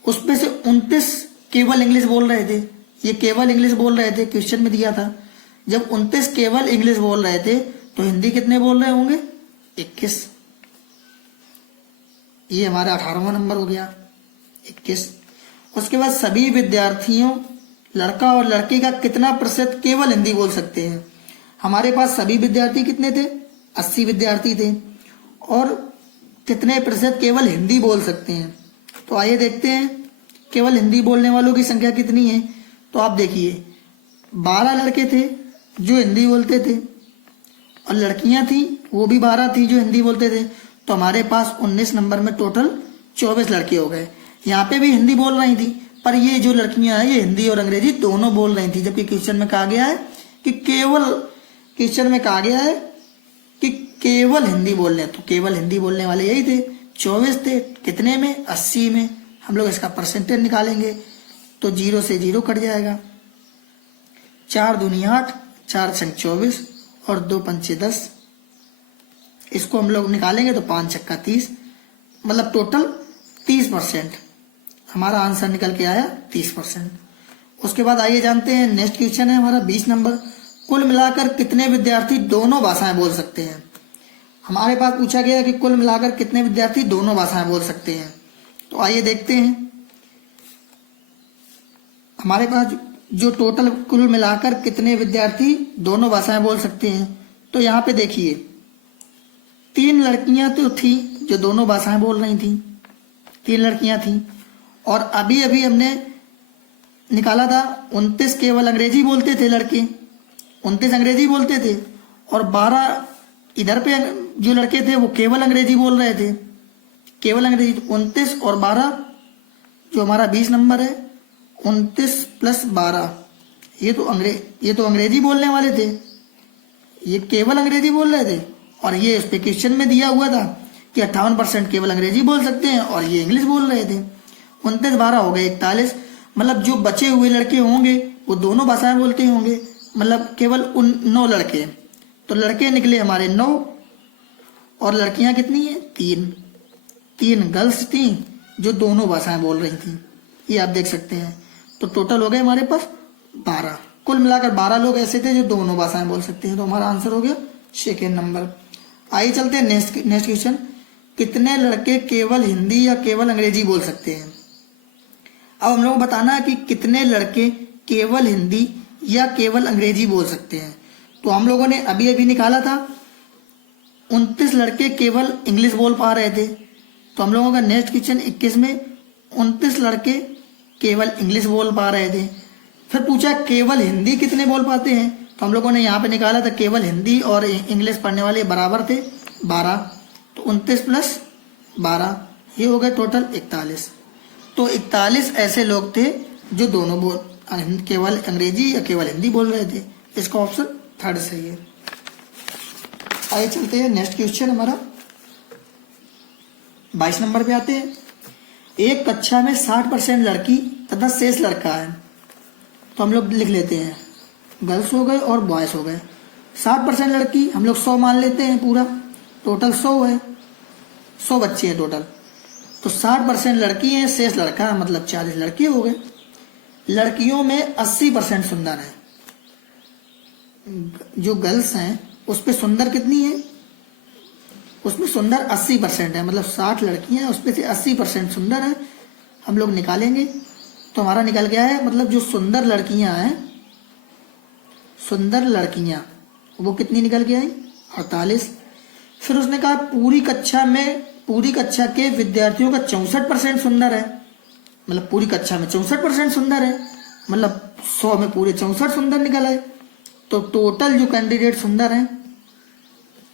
उसमें से 29 केवल इंग्लिश बोल रहे थे। ये केवल इंग्लिश बोल रहे थे, क्वेश्चन में दिया था। जब 29 केवल इंग्लिश बोल रहे थे तो हिंदी कितने बोल रहे होंगे? 21। ये हमारा 18वां नंबर हो गया, 21। उसके बाद सभी विद्यार्थियों, लड़का और लड़की का कितना प्रतिशत केवल हिंदी बोल सकते हैं? हमारे पास सभी विद्यार्थी कितने थे? 80 विद्यार्थी थे। और कितने प्रतिशत केवल हिंदी बोल सकते हैं? तो आइए देखते हैं केवल हिंदी बोलने वालों की संख्या कितनी है। तो आप देखिए 12 लड़के थे जो हिंदी बोलते थे और लड़कियां थी वो भी 12 थी जो हिंदी बोलते थे। तो हमारे पास 19 नंबर में टोटल 24 लड़के हो गए। यहाँ पे भी हिंदी बोल रही थी, पर ये जो लड़कियां हैं ये हिंदी और अंग्रेजी दोनों बोल रही थी। जबकि क्वेश्चन में कहा गया है कि केवल हिंदी बोल रहे, तो केवल हिंदी बोलने वाले यही थे, 24 थे। कितने में? 80 में। हम लोग इसका परसेंटेज निकालेंगे तो 0 से 0 कट जाएगा। 4 दूनी 8, 4 छंग 24 और 2 पंचे 10। इसको हम लोग निकालेंगे तो 5 छक्का 30, मतलब टोटल 30%। हमारा आंसर निकल के आया 30%। उसके बाद आइए जानते हैं नेक्स्ट क्वेश्चन है हमारा 20 नंबर। कुल मिलाकर कितने विद्यार्थी दोनों भाषाएं बोल सकते हैं? हमारे पास पूछा गया है कि कुल मिलाकर कितने विद्यार्थी दोनों भाषाएं बोल सकते हैं। तो आइए देखते हैं हमारे पास जो टोटल कुल मिलाकर कितने विद्यार्थी दोनों भाषाएं बोल सकते हैं। तो यहाँ पे देखिए 3 लड़कियां तो थी जो दोनों भाषाएं बोल रही थी, 3 लड़कियां थी। और अभी अभी हमने निकाला था 29 केवल अंग्रेजी बोलते थे लड़के, 29 अंग्रेजी बोलते थे। और 12 इधर पे जो लड़के थे वो केवल अंग्रेजी बोल रहे थे, केवल अंग्रेजी। 29 और 12 जो हमारा 20 नंबर है, 29 प्लस 12 ये तो अंग्रेजी बोलने वाले थे, ये केवल अंग्रेजी बोल रहे थे। और ये उस पे क्वेश्चन में दिया हुआ था कि 58% केवल अंग्रेजी बोल सकते हैं और ये इंग्लिश बोल रहे थे। 29 12 हो गए 41, मतलब जो बचे हुए लड़के होंगे वो दोनों भाषाएं बोलते होंगे, मतलब केवल उन 9 लड़के। तो लड़के निकले हमारे 9 और लड़कियां कितनी है? 3 गर्ल्स थी जो दोनों भाषाएं बोल रही थी, ये आप देख सकते हैं। तो टोटल हो गए हमारे पास 12। कुल मिलाकर 12 लोग ऐसे थे जो दोनों भाषाएं बोल सकते हैं। तो हमारा आंसर हो गया सेकेंड नंबर। आइए चलते हैं नेक्स्ट क्वेश्चन। कितने लड़के केवल हिंदी या केवल अंग्रेजी बोल सकते हैं? अब हम लोग बताना है कि कितने लड़के केवल हिंदी या केवल अंग्रेजी बोल सकते हैं। तो हम लोगों ने अभी अभी निकाला था 29 लड़के केवल इंग्लिश बोल पा रहे थे। तो हम लोगों का नेक्स्ट क्वेश्चन 21 में 29 लड़के केवल इंग्लिश बोल पा रहे थे। फिर पूछा केवल हिंदी कितने बोल पाते हैं। तो हम लोगों ने यहाँ पे निकाला था केवल हिंदी और इंग्लिश पढ़ने वाले बराबर थे 12। तो 29 प्लस 12 ये हो गए टोटल 41। तो 41 ऐसे लोग थे जो दोनों केवल अंग्रेजी या केवल हिंदी बोल रहे थे। इसका ऑप्शन थर्ड सही है। आइए चलते हैं नेक्स्ट क्वेश्चन हमारा 22 नंबर पे आते हैं। एक कक्षा में 60% लड़की तथा शेष लड़का है। तो हम लोग लिख लेते हैं, गर्ल्स हो गए और बॉयज हो गए। 60% लड़की हम लोग 100 मान लेते हैं, पूरा टोटल 100 है, 100 बच्चे हैं टोटल। तो 60% लड़की हैं, शेष लड़का है, मतलब 40 लड़के हो गए। लड़कियों में 80% सुंदर है। जो गर्ल्स हैं उस पे सुंदर कितनी है? उसमें सुंदर 80% है, मतलब 60 लड़कियां हैं उसमें से 80% सुंदर है। हम लोग निकालेंगे तो हमारा निकल गया है, मतलब जो सुंदर लड़कियां हैं, सुंदर लड़कियां वो कितनी निकल के आई? 48। फिर उसने कहा पूरी कक्षा के विद्यार्थियों का 64% सुंदर है, मतलब पूरी कक्षा में 64% सुंदर है, मतलब 100 में पूरे 64 सुंदर निकल आए। तो टोटल जो कैंडिडेट सुंदर हैं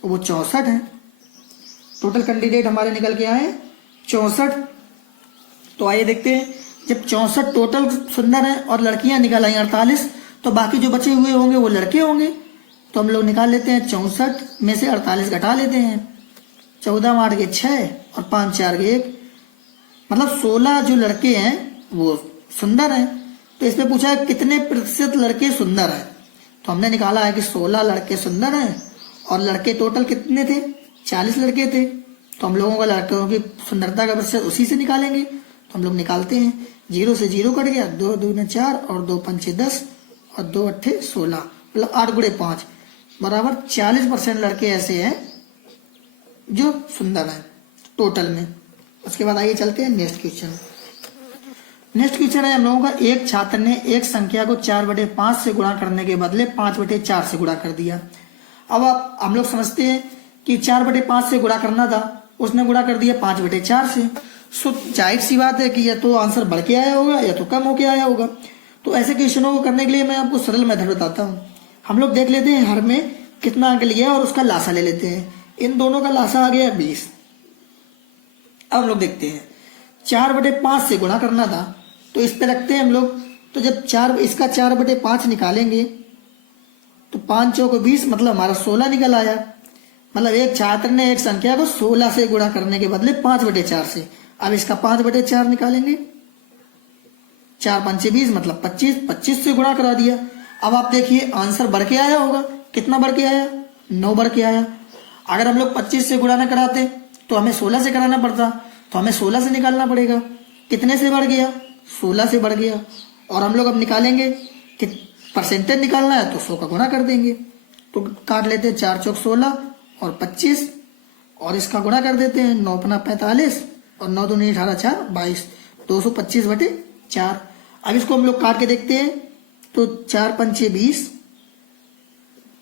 वो 64 हैं। टोटल कैंडिडेट हमारे निकल के आए 64। तो आइए देखते हैं, जब 64 टोटल सुंदर हैं और लड़कियां निकल आई 48, तो बाकी जो बचे हुए होंगे वो लड़के होंगे। तो हम लोग निकाल लेते हैं 64 में से 48 घटा लेते हैं। 14 8 के 6 और 5 4 के 1, मतलब 16 जो लड़के हैं वो सुंदर हैं। तो इसमें पूछा है कितने प्रतिशत लड़के सुंदर हैं। तो हमने निकाला है कि 16 लड़के सुंदर हैं और लड़के टोटल कितने थे, 40 लड़के थे। तो हम लोगों का लड़कों की सुंदरता का प्रतिशत उसी से निकालेंगे। तो हम लोग निकालते हैं, 0 से 0 कट गया, 2 दूने 4 और 2 पंचे 10 और 2 अट्ठे 16, मतलब 8 गुणे 5 बराबर 40% लड़के ऐसे हैं जो सुंदर हैं टोटल में। उसके बाद आइए चलते हैं नेक्स्ट क्वेश्चन। नेक्स्ट क्वेश्चन है हम लोगों का, एक छात्र ने एक संख्या को 4/5 से गुणा करने के बदले 5/4 से गुणा कर दिया। अब आप हम लोग समझते हैं कि 4/5 से गुणा करना था, उसने गुणा कर दिया 5/4 से। सो जाहिर सी बात है कि या तो आंसर बढ़ के आया होगा या तो कम होके आया होगा। तो ऐसे क्वेश्चनों को करने के लिए मैं आपको सरल मेथड बताता हूँ। हम लोग देख लेते हैं हर में कितना अंक लिया है और उसका लासा ले लेते हैं। इन दोनों का लासा आ गया 20। अब हम लोग देखते हैं 4/5 से गुणा करना था, तो इस पे रखते हैं हम लोग। तो जब इसका 4/5 निकालेंगे तो 5 चौको 20, मतलब हमारा 16 निकल आया। मतलब एक छात्र ने एक संख्या को 16 से गुणा करने के बदले 5/4 से। अब इसका 5/4 निकालेंगे, 4 पंचे 20 मतलब 25 से गुणा करा दिया। अब आप देखिए आंसर बढ़ के आया होगा, कितना बढ़ के आया, 9 बढ़ के आया। अगर हम लोग 25 से गुणा ना कराते तो हमें 16 से कराना पड़ता, तो हमें 16 से निकालना पड़ेगा। कितने से बढ़ गया, 16 से बढ़ गया। और हम लोग अब निकालेंगे कि परसेंटेज निकालना है तो 100 का गुणा कर देंगे। तो काट लेते हैं 4 चौक 16 और 25 और इसका गुणा कर देते हैं, 9 अपना 45 और 9 दूनी 18 4 22, 225/4। अब इसको हम लोग काट के देखते हैं तो 4 पंचे 20,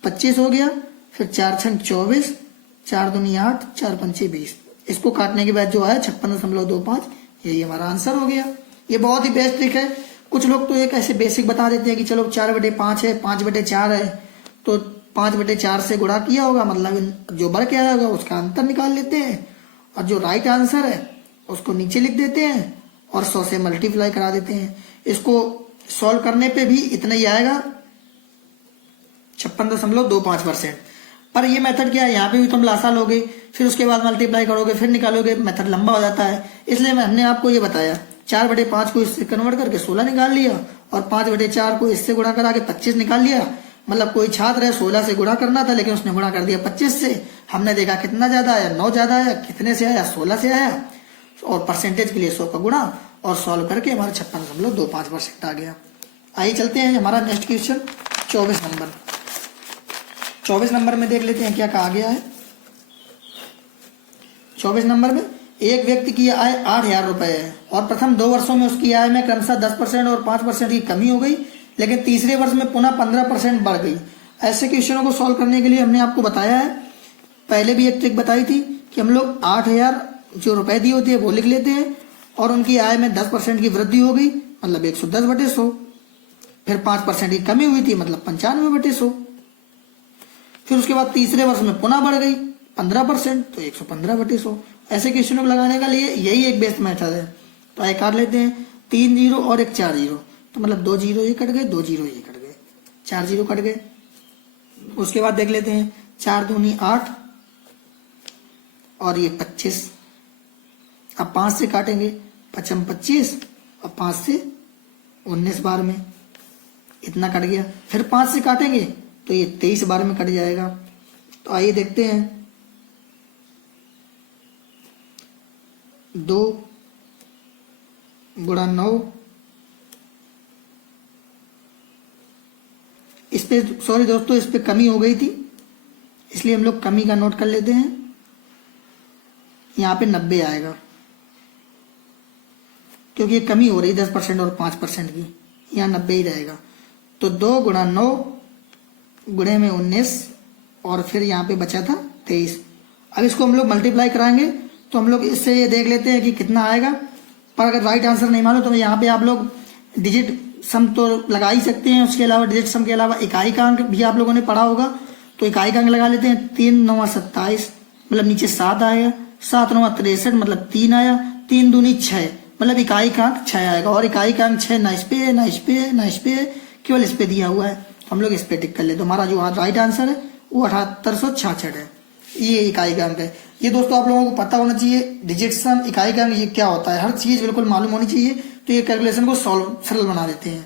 25 हो गया, फिर 4 छंग 24, 4 दूनी 8, 4 पंचे 20। इसको काटने के बाद जो आया 56.25, यही हमारा आंसर हो गया। ये बहुत ही बेस्ट ट्रिक है। कुछ लोग तो एक ऐसे बेसिक बता देते हैं कि चलो 4/5 है, 5/4 है, तो 5/4 से गुणा किया होगा, मतलब जो बढ़ के आया होगा उसका अंतर निकाल लेते हैं और जो राइट आंसर है उसको नीचे लिख देते हैं और 100 से मल्टीप्लाई करा देते हैं। इसको सॉल्व करने पे भी इतना ही आएगा, 56.25%। पर ये मेथड क्या है, यहाँ पे भी तुम लासा लोगे, फिर उसके बाद मल्टीप्लाई करोगे, फिर निकालोगे, मेथड लंबा हो जाता है। इसलिए हमने आपको ये बताया 4/5 को इससे कन्वर्ट करके 16 निकाल लिया और 5/4 को इससे गुणा करा के 25 निकाल लिया। मतलब कोई छात्र है 16 से गुणा करना था लेकिन उसने गुणा कर दिया 25 से। हमने देखा कितना ज्यादा आया, 9 ज्यादा आया, कितने से आया, 16 से आया और परसेंटेज के लिए 100 का गुणा और सॉल्व करके हमारा 56.25% आ गया। आइए चलते हैं हमारा नेक्स्ट क्वेश्चन 24 नंबर। 24 नंबर में देख लेते हैं क्या कहा गया है। 24 नंबर में एक व्यक्ति की आय 8,000 रुपए है और प्रथम 2 वर्षों में उसकी आय में क्रमशः 10% और 5% की कमी हो गई, लेकिन तीसरे वर्ष में पुनः 15% बढ़ गई। ऐसे क्वेश्चनों को सॉल्व करने के लिए हमने आपको बताया है, पहले भी एक ट्रिक बताई थी कि हम लोग 8,000 जो रुपए दी होती है वो लिख लेते हैं और उनकी आय में 10% की वृद्धि हो गई, मतलब 110/100। फिर 5% की कमी हुई थी, मतलब 95/100। फिर उसके बाद तीसरे वर्ष में पुनः बढ़ गई 15%, तो 115/100। ऐसे क्वेश्चनों को लगाने का लिए यही एक बेस्ट मेथड है। तो आइए काट लेते हैं, 3 0 और एक 4 0, तो मतलब 2 0 ये कट गए, 2 0 ये कट गए, 4 0 कट गए। उसके बाद देख लेते हैं 4 दूनी 8 और ये 25। अब 5 से काटेंगे, 55 25 और 5 से 19 बार में इतना कट गया। फिर 5 से काटेंगे तो ये 23 बार में कट जाएगा। तो आइए देखते हैं, 2 गुणा 9, इस पे सॉरी दोस्तों इस पे कमी हो गई थी इसलिए हम लोग कमी का नोट कर लेते हैं। यहाँ पे 90 आएगा क्योंकि ये कमी हो रही 10% और 5% की, यहाँ 90 ही रहेगा। तो 2 गुणा 9 गुणे में 19 और फिर यहाँ पे बचा था 23। अब इसको हम लोग मल्टीप्लाई कराएंगे तो हम लोग इससे ये देख लेते हैं कि कितना आएगा। पर अगर राइट आंसर नहीं मानो तो यहाँ पे आप लोग डिजिट सम तो लगा ही सकते हैं। उसके अलावा डिजिट सम के अलावा इकाई का अंक भी आप लोगों ने पढ़ा होगा, तो इकाई का अंक लगा लेते हैं। 3 9 27 मतलब नीचे 7 आएगा, 7 9 63 मतलब 3 आया, 3 दूनी 6 मतलब इकाई का अंक 6 आएगा। और इकाई का अंक 6 ना इस पे है ना इस पे है ना इस पे है, केवल इस पे दिया हुआ है, तो हम लोग इस पे टिक कर ले। तो हमारा जो राइट आंसर है वो 7866 है, ये इकाई का अंक है। ये दोस्तों आप लोगों को पता होना चाहिए डिजिट सम, इकाई का अंक ये क्या होता है, हर चीज बिल्कुल मालूम होनी चाहिए। तो ये कैलकुलेशन को सरल बना देते हैं।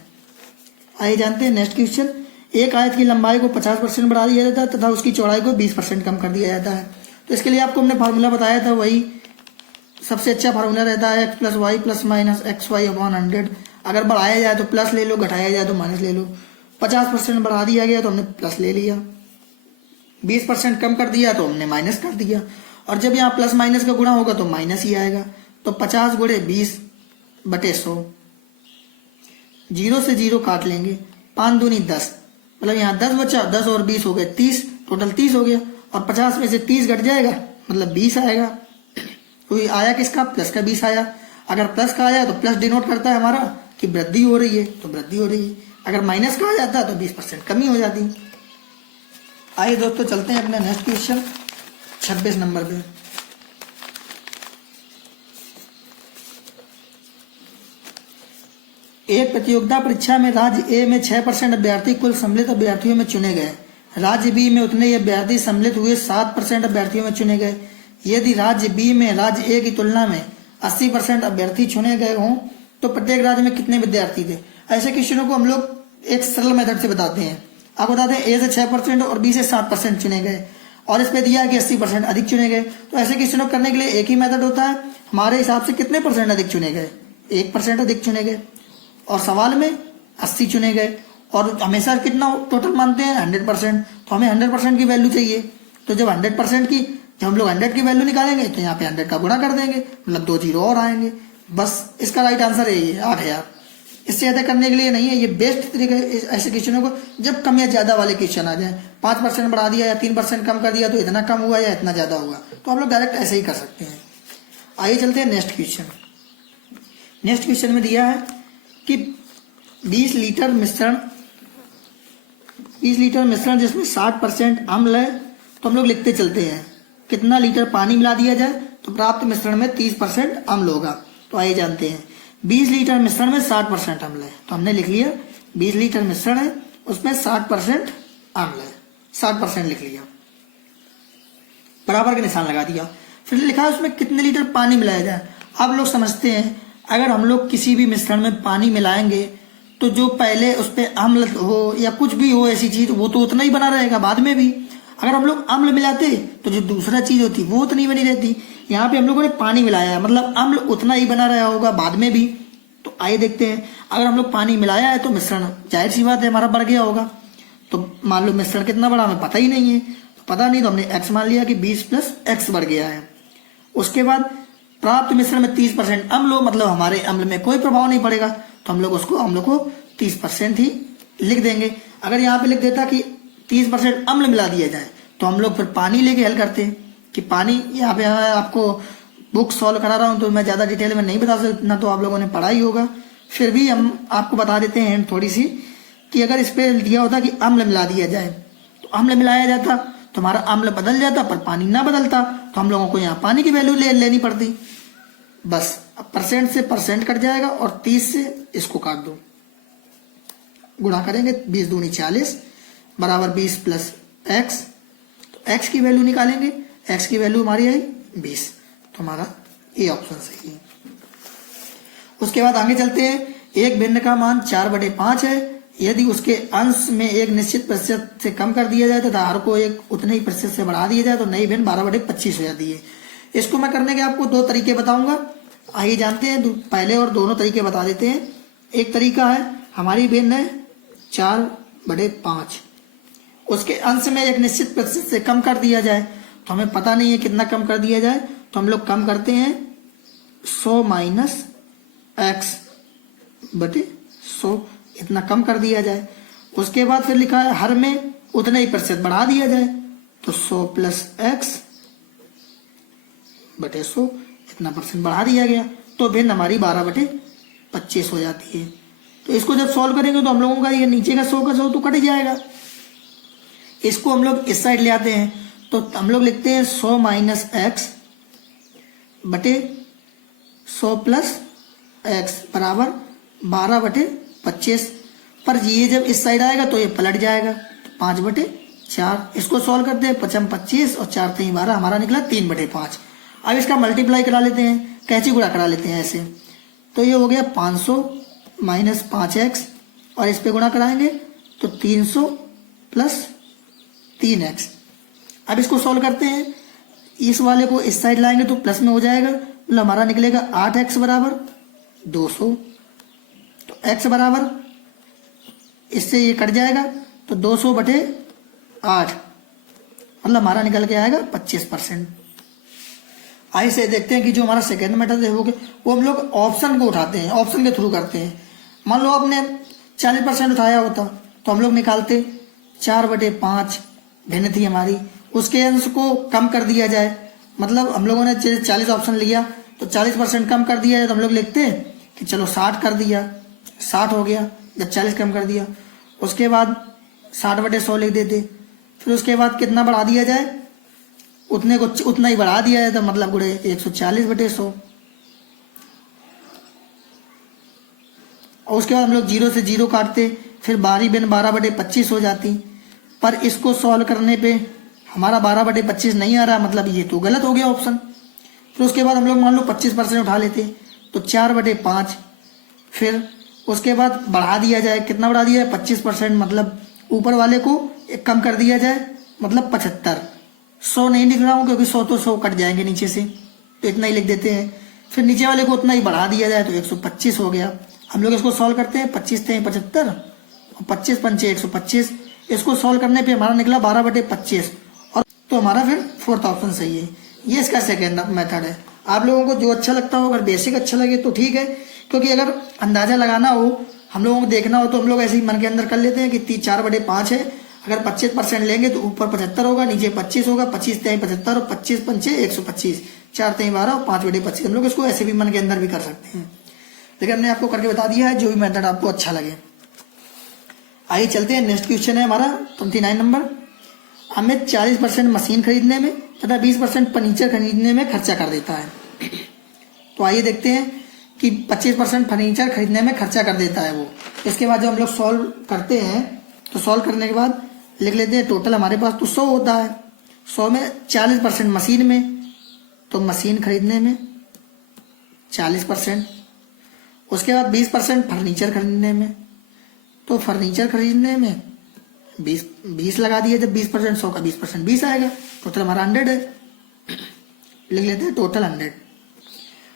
आइए जानते हैं नेक्स्ट क्वेश्चन। एक आयत की लंबाई को 50% बढ़ा दिया जाता है तथा उसकी चौड़ाई को 20% कम कर दिया जाता है। तो इसके लिए आपको हमने फार्मूला बताया था, वही सबसे अच्छा फार्मूला रहता है x plus Y plus minus X Y upon 100। अगर बढ़ाया जाए तो प्लस ले लो, घटाया जाए तो माइनस ले लो। 50% बढ़ा दिया गया तो हमने प्लस ले लिया, 20% कम कर दिया तो हमने माइनस कर दिया। और जब यहाँ प्लस माइनस का गुणा होगा तो माइनस ही आएगा। तो 50 गुणे 20/100, 0 से 0 काट लेंगे, 5 दूनी 10, मतलब यहाँ 10 बचा, 10 और 20 हो गए 30, टोटल 30 हो गया। और 50 में से 30 घट जाएगा मतलब 20 आएगा। तो ये आया किसका? प्लस का 20 आया। अगर प्लस का आया तो प्लस डिनोट करता है हमारा कि वृद्धि हो रही है, तो वृद्धि हो रही है। अगर माइनस का आ जाता है तो 20% कमी हो जाती। आइए दोस्तों चलते हैं अपने नेक्स्ट क्वेश्चन 26 नंबर पे। एक प्रतियोगिता परीक्षा में राज्य ए में 6% अभ्यर्थी कुल सम्मिलित अभ्यर्थियों में चुने गए। राज्य बी में उतने ही अभ्यर्थी सम्मिलित हुए 7% अभ्यर्थियों में चुने गए। यदि राज्य बी में राज्य ए की तुलना में 80% अभ्यर्थी चुने गए हों तो प्रत्येक राज्य में कितने विद्यार्थी थे? ऐसे क्वेश्चनों को हम लोग एक सरल मेथड से बताते हैं। आप बताते हैं ए से 6% और बी से 7% चुने गए, और इस पे दिया कि 80% अधिक चुने गए। तो ऐसे क्वेश्चनों को करने के लिए एक ही मेथड होता है। हमारे हिसाब से कितने परसेंट अधिक चुने गए? 1% अधिक चुने गए। और सवाल में 80 चुने गए, और हमेशा कितना टोटल मानते हैं? 100%। तो हमें 100% की वैल्यू चाहिए। तो जब 100% की, जब हम लोग 100 की वैल्यू निकालेंगे तो यहाँ पे 100 का गुणा कर देंगे, मतलब 2 जीरो और आएंगे। बस इसका राइट आंसर है ये 8000। इससे ज्यादा करने के लिए नहीं है, ये बेस्ट तरीका है ऐसे क्वेश्चनों को। जब कम या ज्यादा वाले क्वेश्चन आ जाए, 5% बढ़ा दिया या 3% कम कर दिया तो इतना कम हुआ या इतना ज्यादा हुआ, तो हम लोग डायरेक्ट ऐसे ही कर सकते हैं। आइए चलते हैं नेक्स्ट क्वेश्चन। नेक्स्ट क्वेश्चन में दिया है कि 20 लीटर मिश्रण जिसमें 60% अम्ल है, तो हम लोग लिखते चलते हैं कितना लीटर पानी मिला दिया जाए तो प्राप्त मिश्रण में 30% अम्ल होगा। तो आइए जानते हैं 20 लीटर मिश्रण में 60% अम्ल है, तो हमने लिख लिया 20 लीटर मिश्रण है उसमें 60% अम्ल है, 60% लिख लिया, बराबर का निशान लगा दिया। फिर लिखा है उसमें कितने लीटर पानी मिलाया जाए। आप लोग समझते हैं अगर हम लोग किसी भी मिश्रण में पानी मिलाएंगे तो जो पहले उस पर अम्ल हो या कुछ भी हो ऐसी चीज, वो तो उतना ही बना रहेगा बाद में भी। अगर हम लोग अम्ल मिलाते तो जो दूसरा चीज होती वो उतनी बनी रहती। यहाँ पे हम लोगों ने पानी मिलाया है, मतलब अम्ल उतना ही बना रहा होगा बाद में भी। तो आइए देखते हैं, अगर हम लोग पानी मिलाया है तो मिश्रण जाहिर सी बात है हमारा बढ़ गया होगा। तो मान लो मिश्रण कितना बढ़ा हमें पता ही नहीं है, तो पता नहीं तो हमने x मान लिया कि 20 + x बढ़ गया है। उसके बाद प्राप्त मिश्रण में 30% अम्ल हो, मतलब हमारे अम्ल में कोई प्रभाव नहीं पड़ेगा, तो हम लोग उसको अम्ल को 30% ही लिख देंगे। अगर यहाँ पे लिख देता कि 30% अम्ल मिला दिया जाए तो हम लोग फिर पानी लेके हल करते हैं कि पानी। यहाँ पे आपको बुक सॉल्व करा रहा हूँ तो मैं ज़्यादा डिटेल में नहीं बता सकता, तो आप लोगों ने पढ़ा ही होगा। फिर भी हम आपको बता देते हैं थोड़ी सी कि अगर इस पर दिया होता कि अम्ल मिला दिया जाए तो अम्ल मिलाया जाता तो हमारा अम्ल बदल जाता पर पानी ना बदलता, तो हम लोगों को यहाँ पानी की वैल्यू लेनी पड़ती। बस परसेंट से परसेंट कट जाएगा और 30 से इसको काट दो, गुणा करेंगे 20 दूनी 40 बराबर 20 + x। तो x की वैल्यू निकालेंगे, x की वैल्यू हमारी आई 20, तो हमारा ए ऑप्शन सही है। उसके बाद आगे चलते हैं। एक भिन्न का मान 4/5 है, यदि उसके अंश में एक निश्चित प्रतिशत से कम कर दिया जाए तथा हर को एक उतने ही प्रतिशत से बढ़ा दिया जाए तो नई भिन्न 12/25 हो जाती है। इसको मैं करने के आपको 2 तरीके बताऊंगा। आइए जानते हैं, पहले और दोनों तरीके बता देते हैं। एक तरीका है हमारी भिन्न है 4/5, उसके अंश में एक निश्चित प्रतिशत से कम कर दिया जाए, तो हमें पता नहीं है कितना कम कर दिया जाए, तो हम लोग कम करते हैं 100 - x/100, इतना कम कर दिया जाए। उसके बाद फिर लिखा है हर में उतना ही प्रतिशत बढ़ा दिया जाए, तो 100 + x/100 इतना परसेंट बढ़ा दिया गया, तो भिन्न हमारी 12/25 हो जाती है। तो इसको जब सॉल्व करेंगे तो हम लोगों का ये नीचे का 100 का 100 तो कट जाएगा। इसको हम लोग इस साइड ले आते हैं, तो हम लोग लिखते हैं 100 - x/100 + x बराबर 12/25। पर ये जब इस साइड आएगा तो ये पलट जाएगा, 5/4। इसको सॉल्व करते हैं, 5 × 25 और 4 × 3 = 12, हमारा निकला 3/5। अब इसका मल्टीप्लाई करा लेते हैं, कैंची गुणा करा लेते हैं ऐसे, तो ये हो गया 500 - 5x और इस पे गुणा कराएंगे तो 300 प्लस 3x। अब इसको सॉल्व करते हैं, इस वाले को इस साइड लाएंगे तो प्लस में हो जाएगा, मतलब हमारा निकलेगा 8x बराबर 200। तो x बराबर इससे ये कट जाएगा तो 200 बटे 8, मतलब हमारा निकल के आएगा 25%। आइए से देखते हैं कि जो हमारा सेकेंड मेथड है वो हम लोग ऑप्शन को उठाते हैं, ऑप्शन के थ्रू करते हैं। मान लो आपने 40% उठाया होता तो हम लोग निकालते 4/5 भिन्न थी हमारी, उसके अंश को कम कर दिया जाए, मतलब हम लोगों ने 40 ऑप्शन लिया तो 40% कम कर दिया जाए तो हम लोग लिखते कि चलो 60 कर दिया, 60 हो गया जब 40 कम कर दिया। उसके बाद 60/100 लिख देते, फिर उसके बाद कितना बढ़ा दिया जाए, उतने को उतना ही बढ़ा दिया जाए तो मतलब गुणे 140/100। और उसके बाद हम लोग 0 से 0 काटते, फिर 12/12/25 हो जाती। पर इसको सॉल्व करने पे हमारा 12/25 नहीं आ रहा, मतलब ये तो गलत हो गया ऑप्शन। फिर उसके बाद हम लोग मान लो 25% उठा लेते तो 4/5, फिर उसके बाद बढ़ा दिया जाए, कितना बढ़ा दिया जाए 25%, मतलब ऊपर वाले को एक कम कर दिया जाए, मतलब 75। 100 नहीं लिख रहा हूँ क्योंकि 100 तो 100 कट जाएंगे नीचे से, तो इतना ही लिख देते हैं। फिर नीचे वाले को उतना ही बढ़ा दिया जाए तो 125 हो गया। हम लोग इसको सॉल्व करते हैं, 25 × 75 और 25 × 5 125। इसको सॉल्व करने पे हमारा निकला 12/25, और तो हमारा फिर फोर्थ ऑप्शन सही है। ये इसका सेकेंड मेथड है। आप लोगों को जो अच्छा लगता हो, अगर बेसिक अच्छा लगे तो ठीक है, क्योंकि अगर अंदाजा लगाना हो, हम लोगों को देखना हो तो हम लोग ऐसे ही मन के अंदर कर लेते हैं कि 4/5 है, अगर 25% लेंगे तो ऊपर 75 होगा, नीचे 25 होगा, 25 × 75 और 25 × 5 125, 4 × 12 और 5/25। हम लोग इसको ऐसे भी मन के अंदर भी कर सकते हैं, लेकिन हमने आपको करके बता दिया है, जो भी मेथड आपको अच्छा लगे। आइए चलते हैं, नेक्स्ट क्वेश्चन है हमारा 29 नंबर। हमें 40% मशीन खरीदने में तथा 20% फर्नीचर खरीदने में खर्चा कर देता है। तो आइए देखते हैं कि 25% फर्नीचर खरीदने में खर्चा कर देता है वो। इसके बाद जब हम लोग सॉल्व करते हैं तो सॉल्व करने के बाद लिख लेते हैं टोटल हमारे पास तो 100 होता है। 100 में 40% मशीन में, तो मशीन खरीदने में 40%। उसके बाद 20% फर्नीचर खरीदने में, तो फर्नीचर खरीदने में 20 लगा दिए, जब 20% 100 का 20% 20 आएगा, टोटल हमारा 100 है। लिख लेते हैं टोटल 100।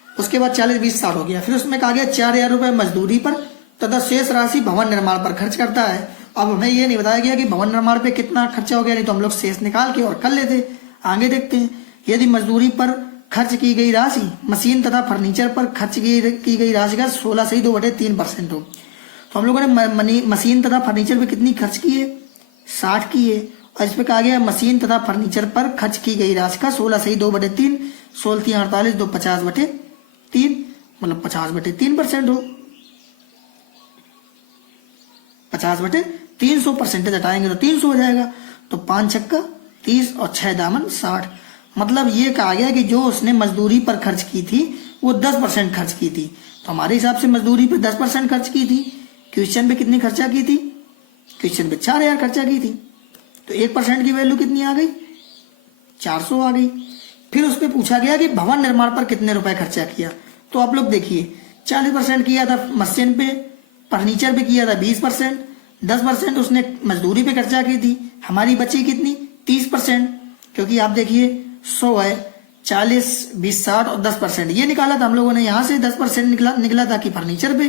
उसके बाद 40 20 60 हो गया। फिर उसमें कहा गया 4000 रुपये मजदूरी पर तथा शेष राशि भवन निर्माण पर खर्च करता है। अब हमें ये नहीं बताया गया कि भवन निर्माण पे कितना खर्चा हो गया, नहीं तो हम लोग शेष निकाल के और कर लेते। आगे देखते हैं, यदि मजदूरी पर खर्च की गई राशि मशीन तथा फर्नीचर पर खर्च की गई राशि का 16 से 2/3% हो, तो हम लोगों ने मशीन तथा फर्नीचर पे कितनी खर्च की है, 60 की है। और इस पे कहा गया मशीन तथा फर्नीचर पर खर्च की गई राशि का 16 से 2/3, 16 × 3 = 48, 2 × 50/3, मतलब 50/3% हो। 50/300 परसेंटेज हटाएंगे तो 300 हो जाएगा। तो 5 छक्का 30 और 6 दामन 60, मतलब ये कहा गया कि जो उसने मजदूरी पर खर्च की थी वो 10% खर्च की थी। तो हमारे हिसाब से मजदूरी पे 10% खर्च की थी। क्वेश्चन पे कितनी खर्चा की थी, क्वेश्चन पे 4000 खर्चा की थी, तो 1% की वैल्यू कितनी आ गई, 400 आ गई। फिर उस पर पूछा गया कि भवन निर्माण पर कितने रुपए खर्चा किया। तो आप लोग देखिए 40% किया था मशीन पे, फर्नीचर पे किया था 20%, 10% उसने मजदूरी पे खर्चा की थी। हमारी बची कितनी 30%, क्योंकि आप देखिए 100 है, 40 20 60 और 10% ये निकाला था हम लोगों ने। यहाँ से 10% निकला था कि फर्नीचर पे,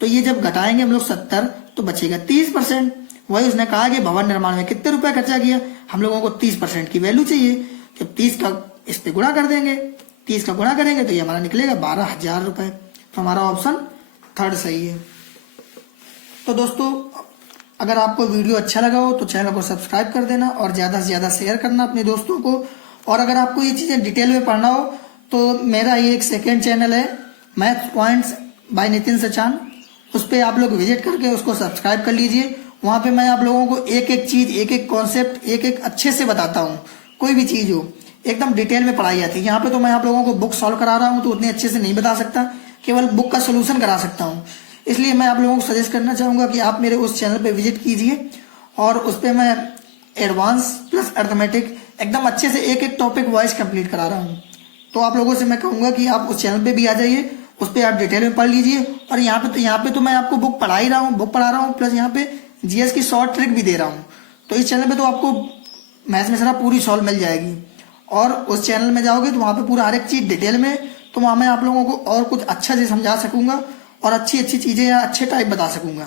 तो ये जब घटाएंगे हम लोग 70 तो बचेगा 30%। वही उसने कहा कि भवन निर्माण में कितने रुपए खर्चा किया, हम लोगों को 30% की वैल्यू चाहिए। जब 30 का इस पे गुणा कर देंगे, 30 का गुणा करेंगे तो ये हमारा निकलेगा 12000 रुपए। तो हमारा ऑप्शन थर्ड सही है। तो दोस्तों अगर आपको वीडियो अच्छा लगा हो तो चैनल को सब्सक्राइब कर देना और ज़्यादा से ज़्यादा शेयर करना अपने दोस्तों को। और अगर आपको ये चीज़ें डिटेल में पढ़ना हो तो मेरा ये एक सेकेंड चैनल है maths points by Nitin Sachan, उस पर आप लोग विजिट करके उसको सब्सक्राइब कर लीजिए। वहाँ पे मैं आप लोगों को एक एक चीज़, एक एक कॉन्सेप्ट, एक एक अच्छे से बताता हूँ। कोई भी चीज़ हो एकदम डिटेल में पढ़ाई जाती है। यहाँ पे तो मैं आप लोगों को बुक सॉल्व करा रहा हूँ तो उतने अच्छे से नहीं बता सकता, केवल बुक का सोल्यूशन करा सकता हूँ। इसलिए मैं आप लोगों को सजेस्ट करना चाहूँगा कि आप मेरे उस चैनल पे विजिट कीजिए, और उस पर मैं एडवांस प्लस अर्थमेटिक एकदम अच्छे से एक एक टॉपिक वाइज कंप्लीट करा रहा हूँ। तो आप लोगों से मैं कहूँगा कि आप उस चैनल पे भी आ जाइए, उस पर आप डिटेल में पढ़ लीजिए। और यहाँ पे तो मैं आपको बुक पढ़ा ही रहा हूँ, बुक पढ़ा रहा हूँ, प्लस यहाँ पे जीएस की शॉर्ट ट्रिक भी दे रहा हूँ। तो इस चैनल पे तो आपको मैथ्स मिश्रा पूरी सॉल्व मिल जाएगी। और उस चैनल में जाओगे तो वहाँ पे पूरा हर एक चीज़ डिटेल में, तो वहाँ मैं आप लोगों को और कुछ अच्छा से समझा सकूंगा और अच्छी अच्छी चीज़ें या अच्छे टाइप बता सकूंगा।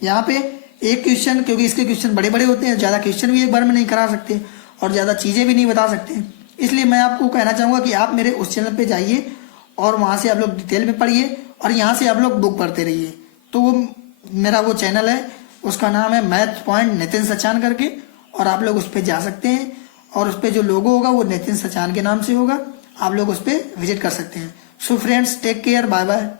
यहाँ पे एक क्वेश्चन, क्योंकि इसके क्वेश्चन बड़े बड़े होते हैं, ज़्यादा क्वेश्चन भी एक बार में नहीं करा सकते और ज़्यादा चीज़ें भी नहीं बता सकते, इसलिए मैं आपको कहना चाहूँगा कि आप मेरे उस चैनल पे जाइए और वहाँ से आप लोग डिटेल में पढ़िए और यहाँ से आप लोग बुक पढ़ते रहिए। तो वो मेरा वो चैनल है, उसका नाम है मैथ पॉइंट नितिन सचान करके, और आप लोग उस पर जा सकते हैं और उस पर जो लोगो होगा वो नितिन सचान के नाम से होगा, आप लोग उस पर विजिट कर सकते हैं। So friends, take care, bye bye.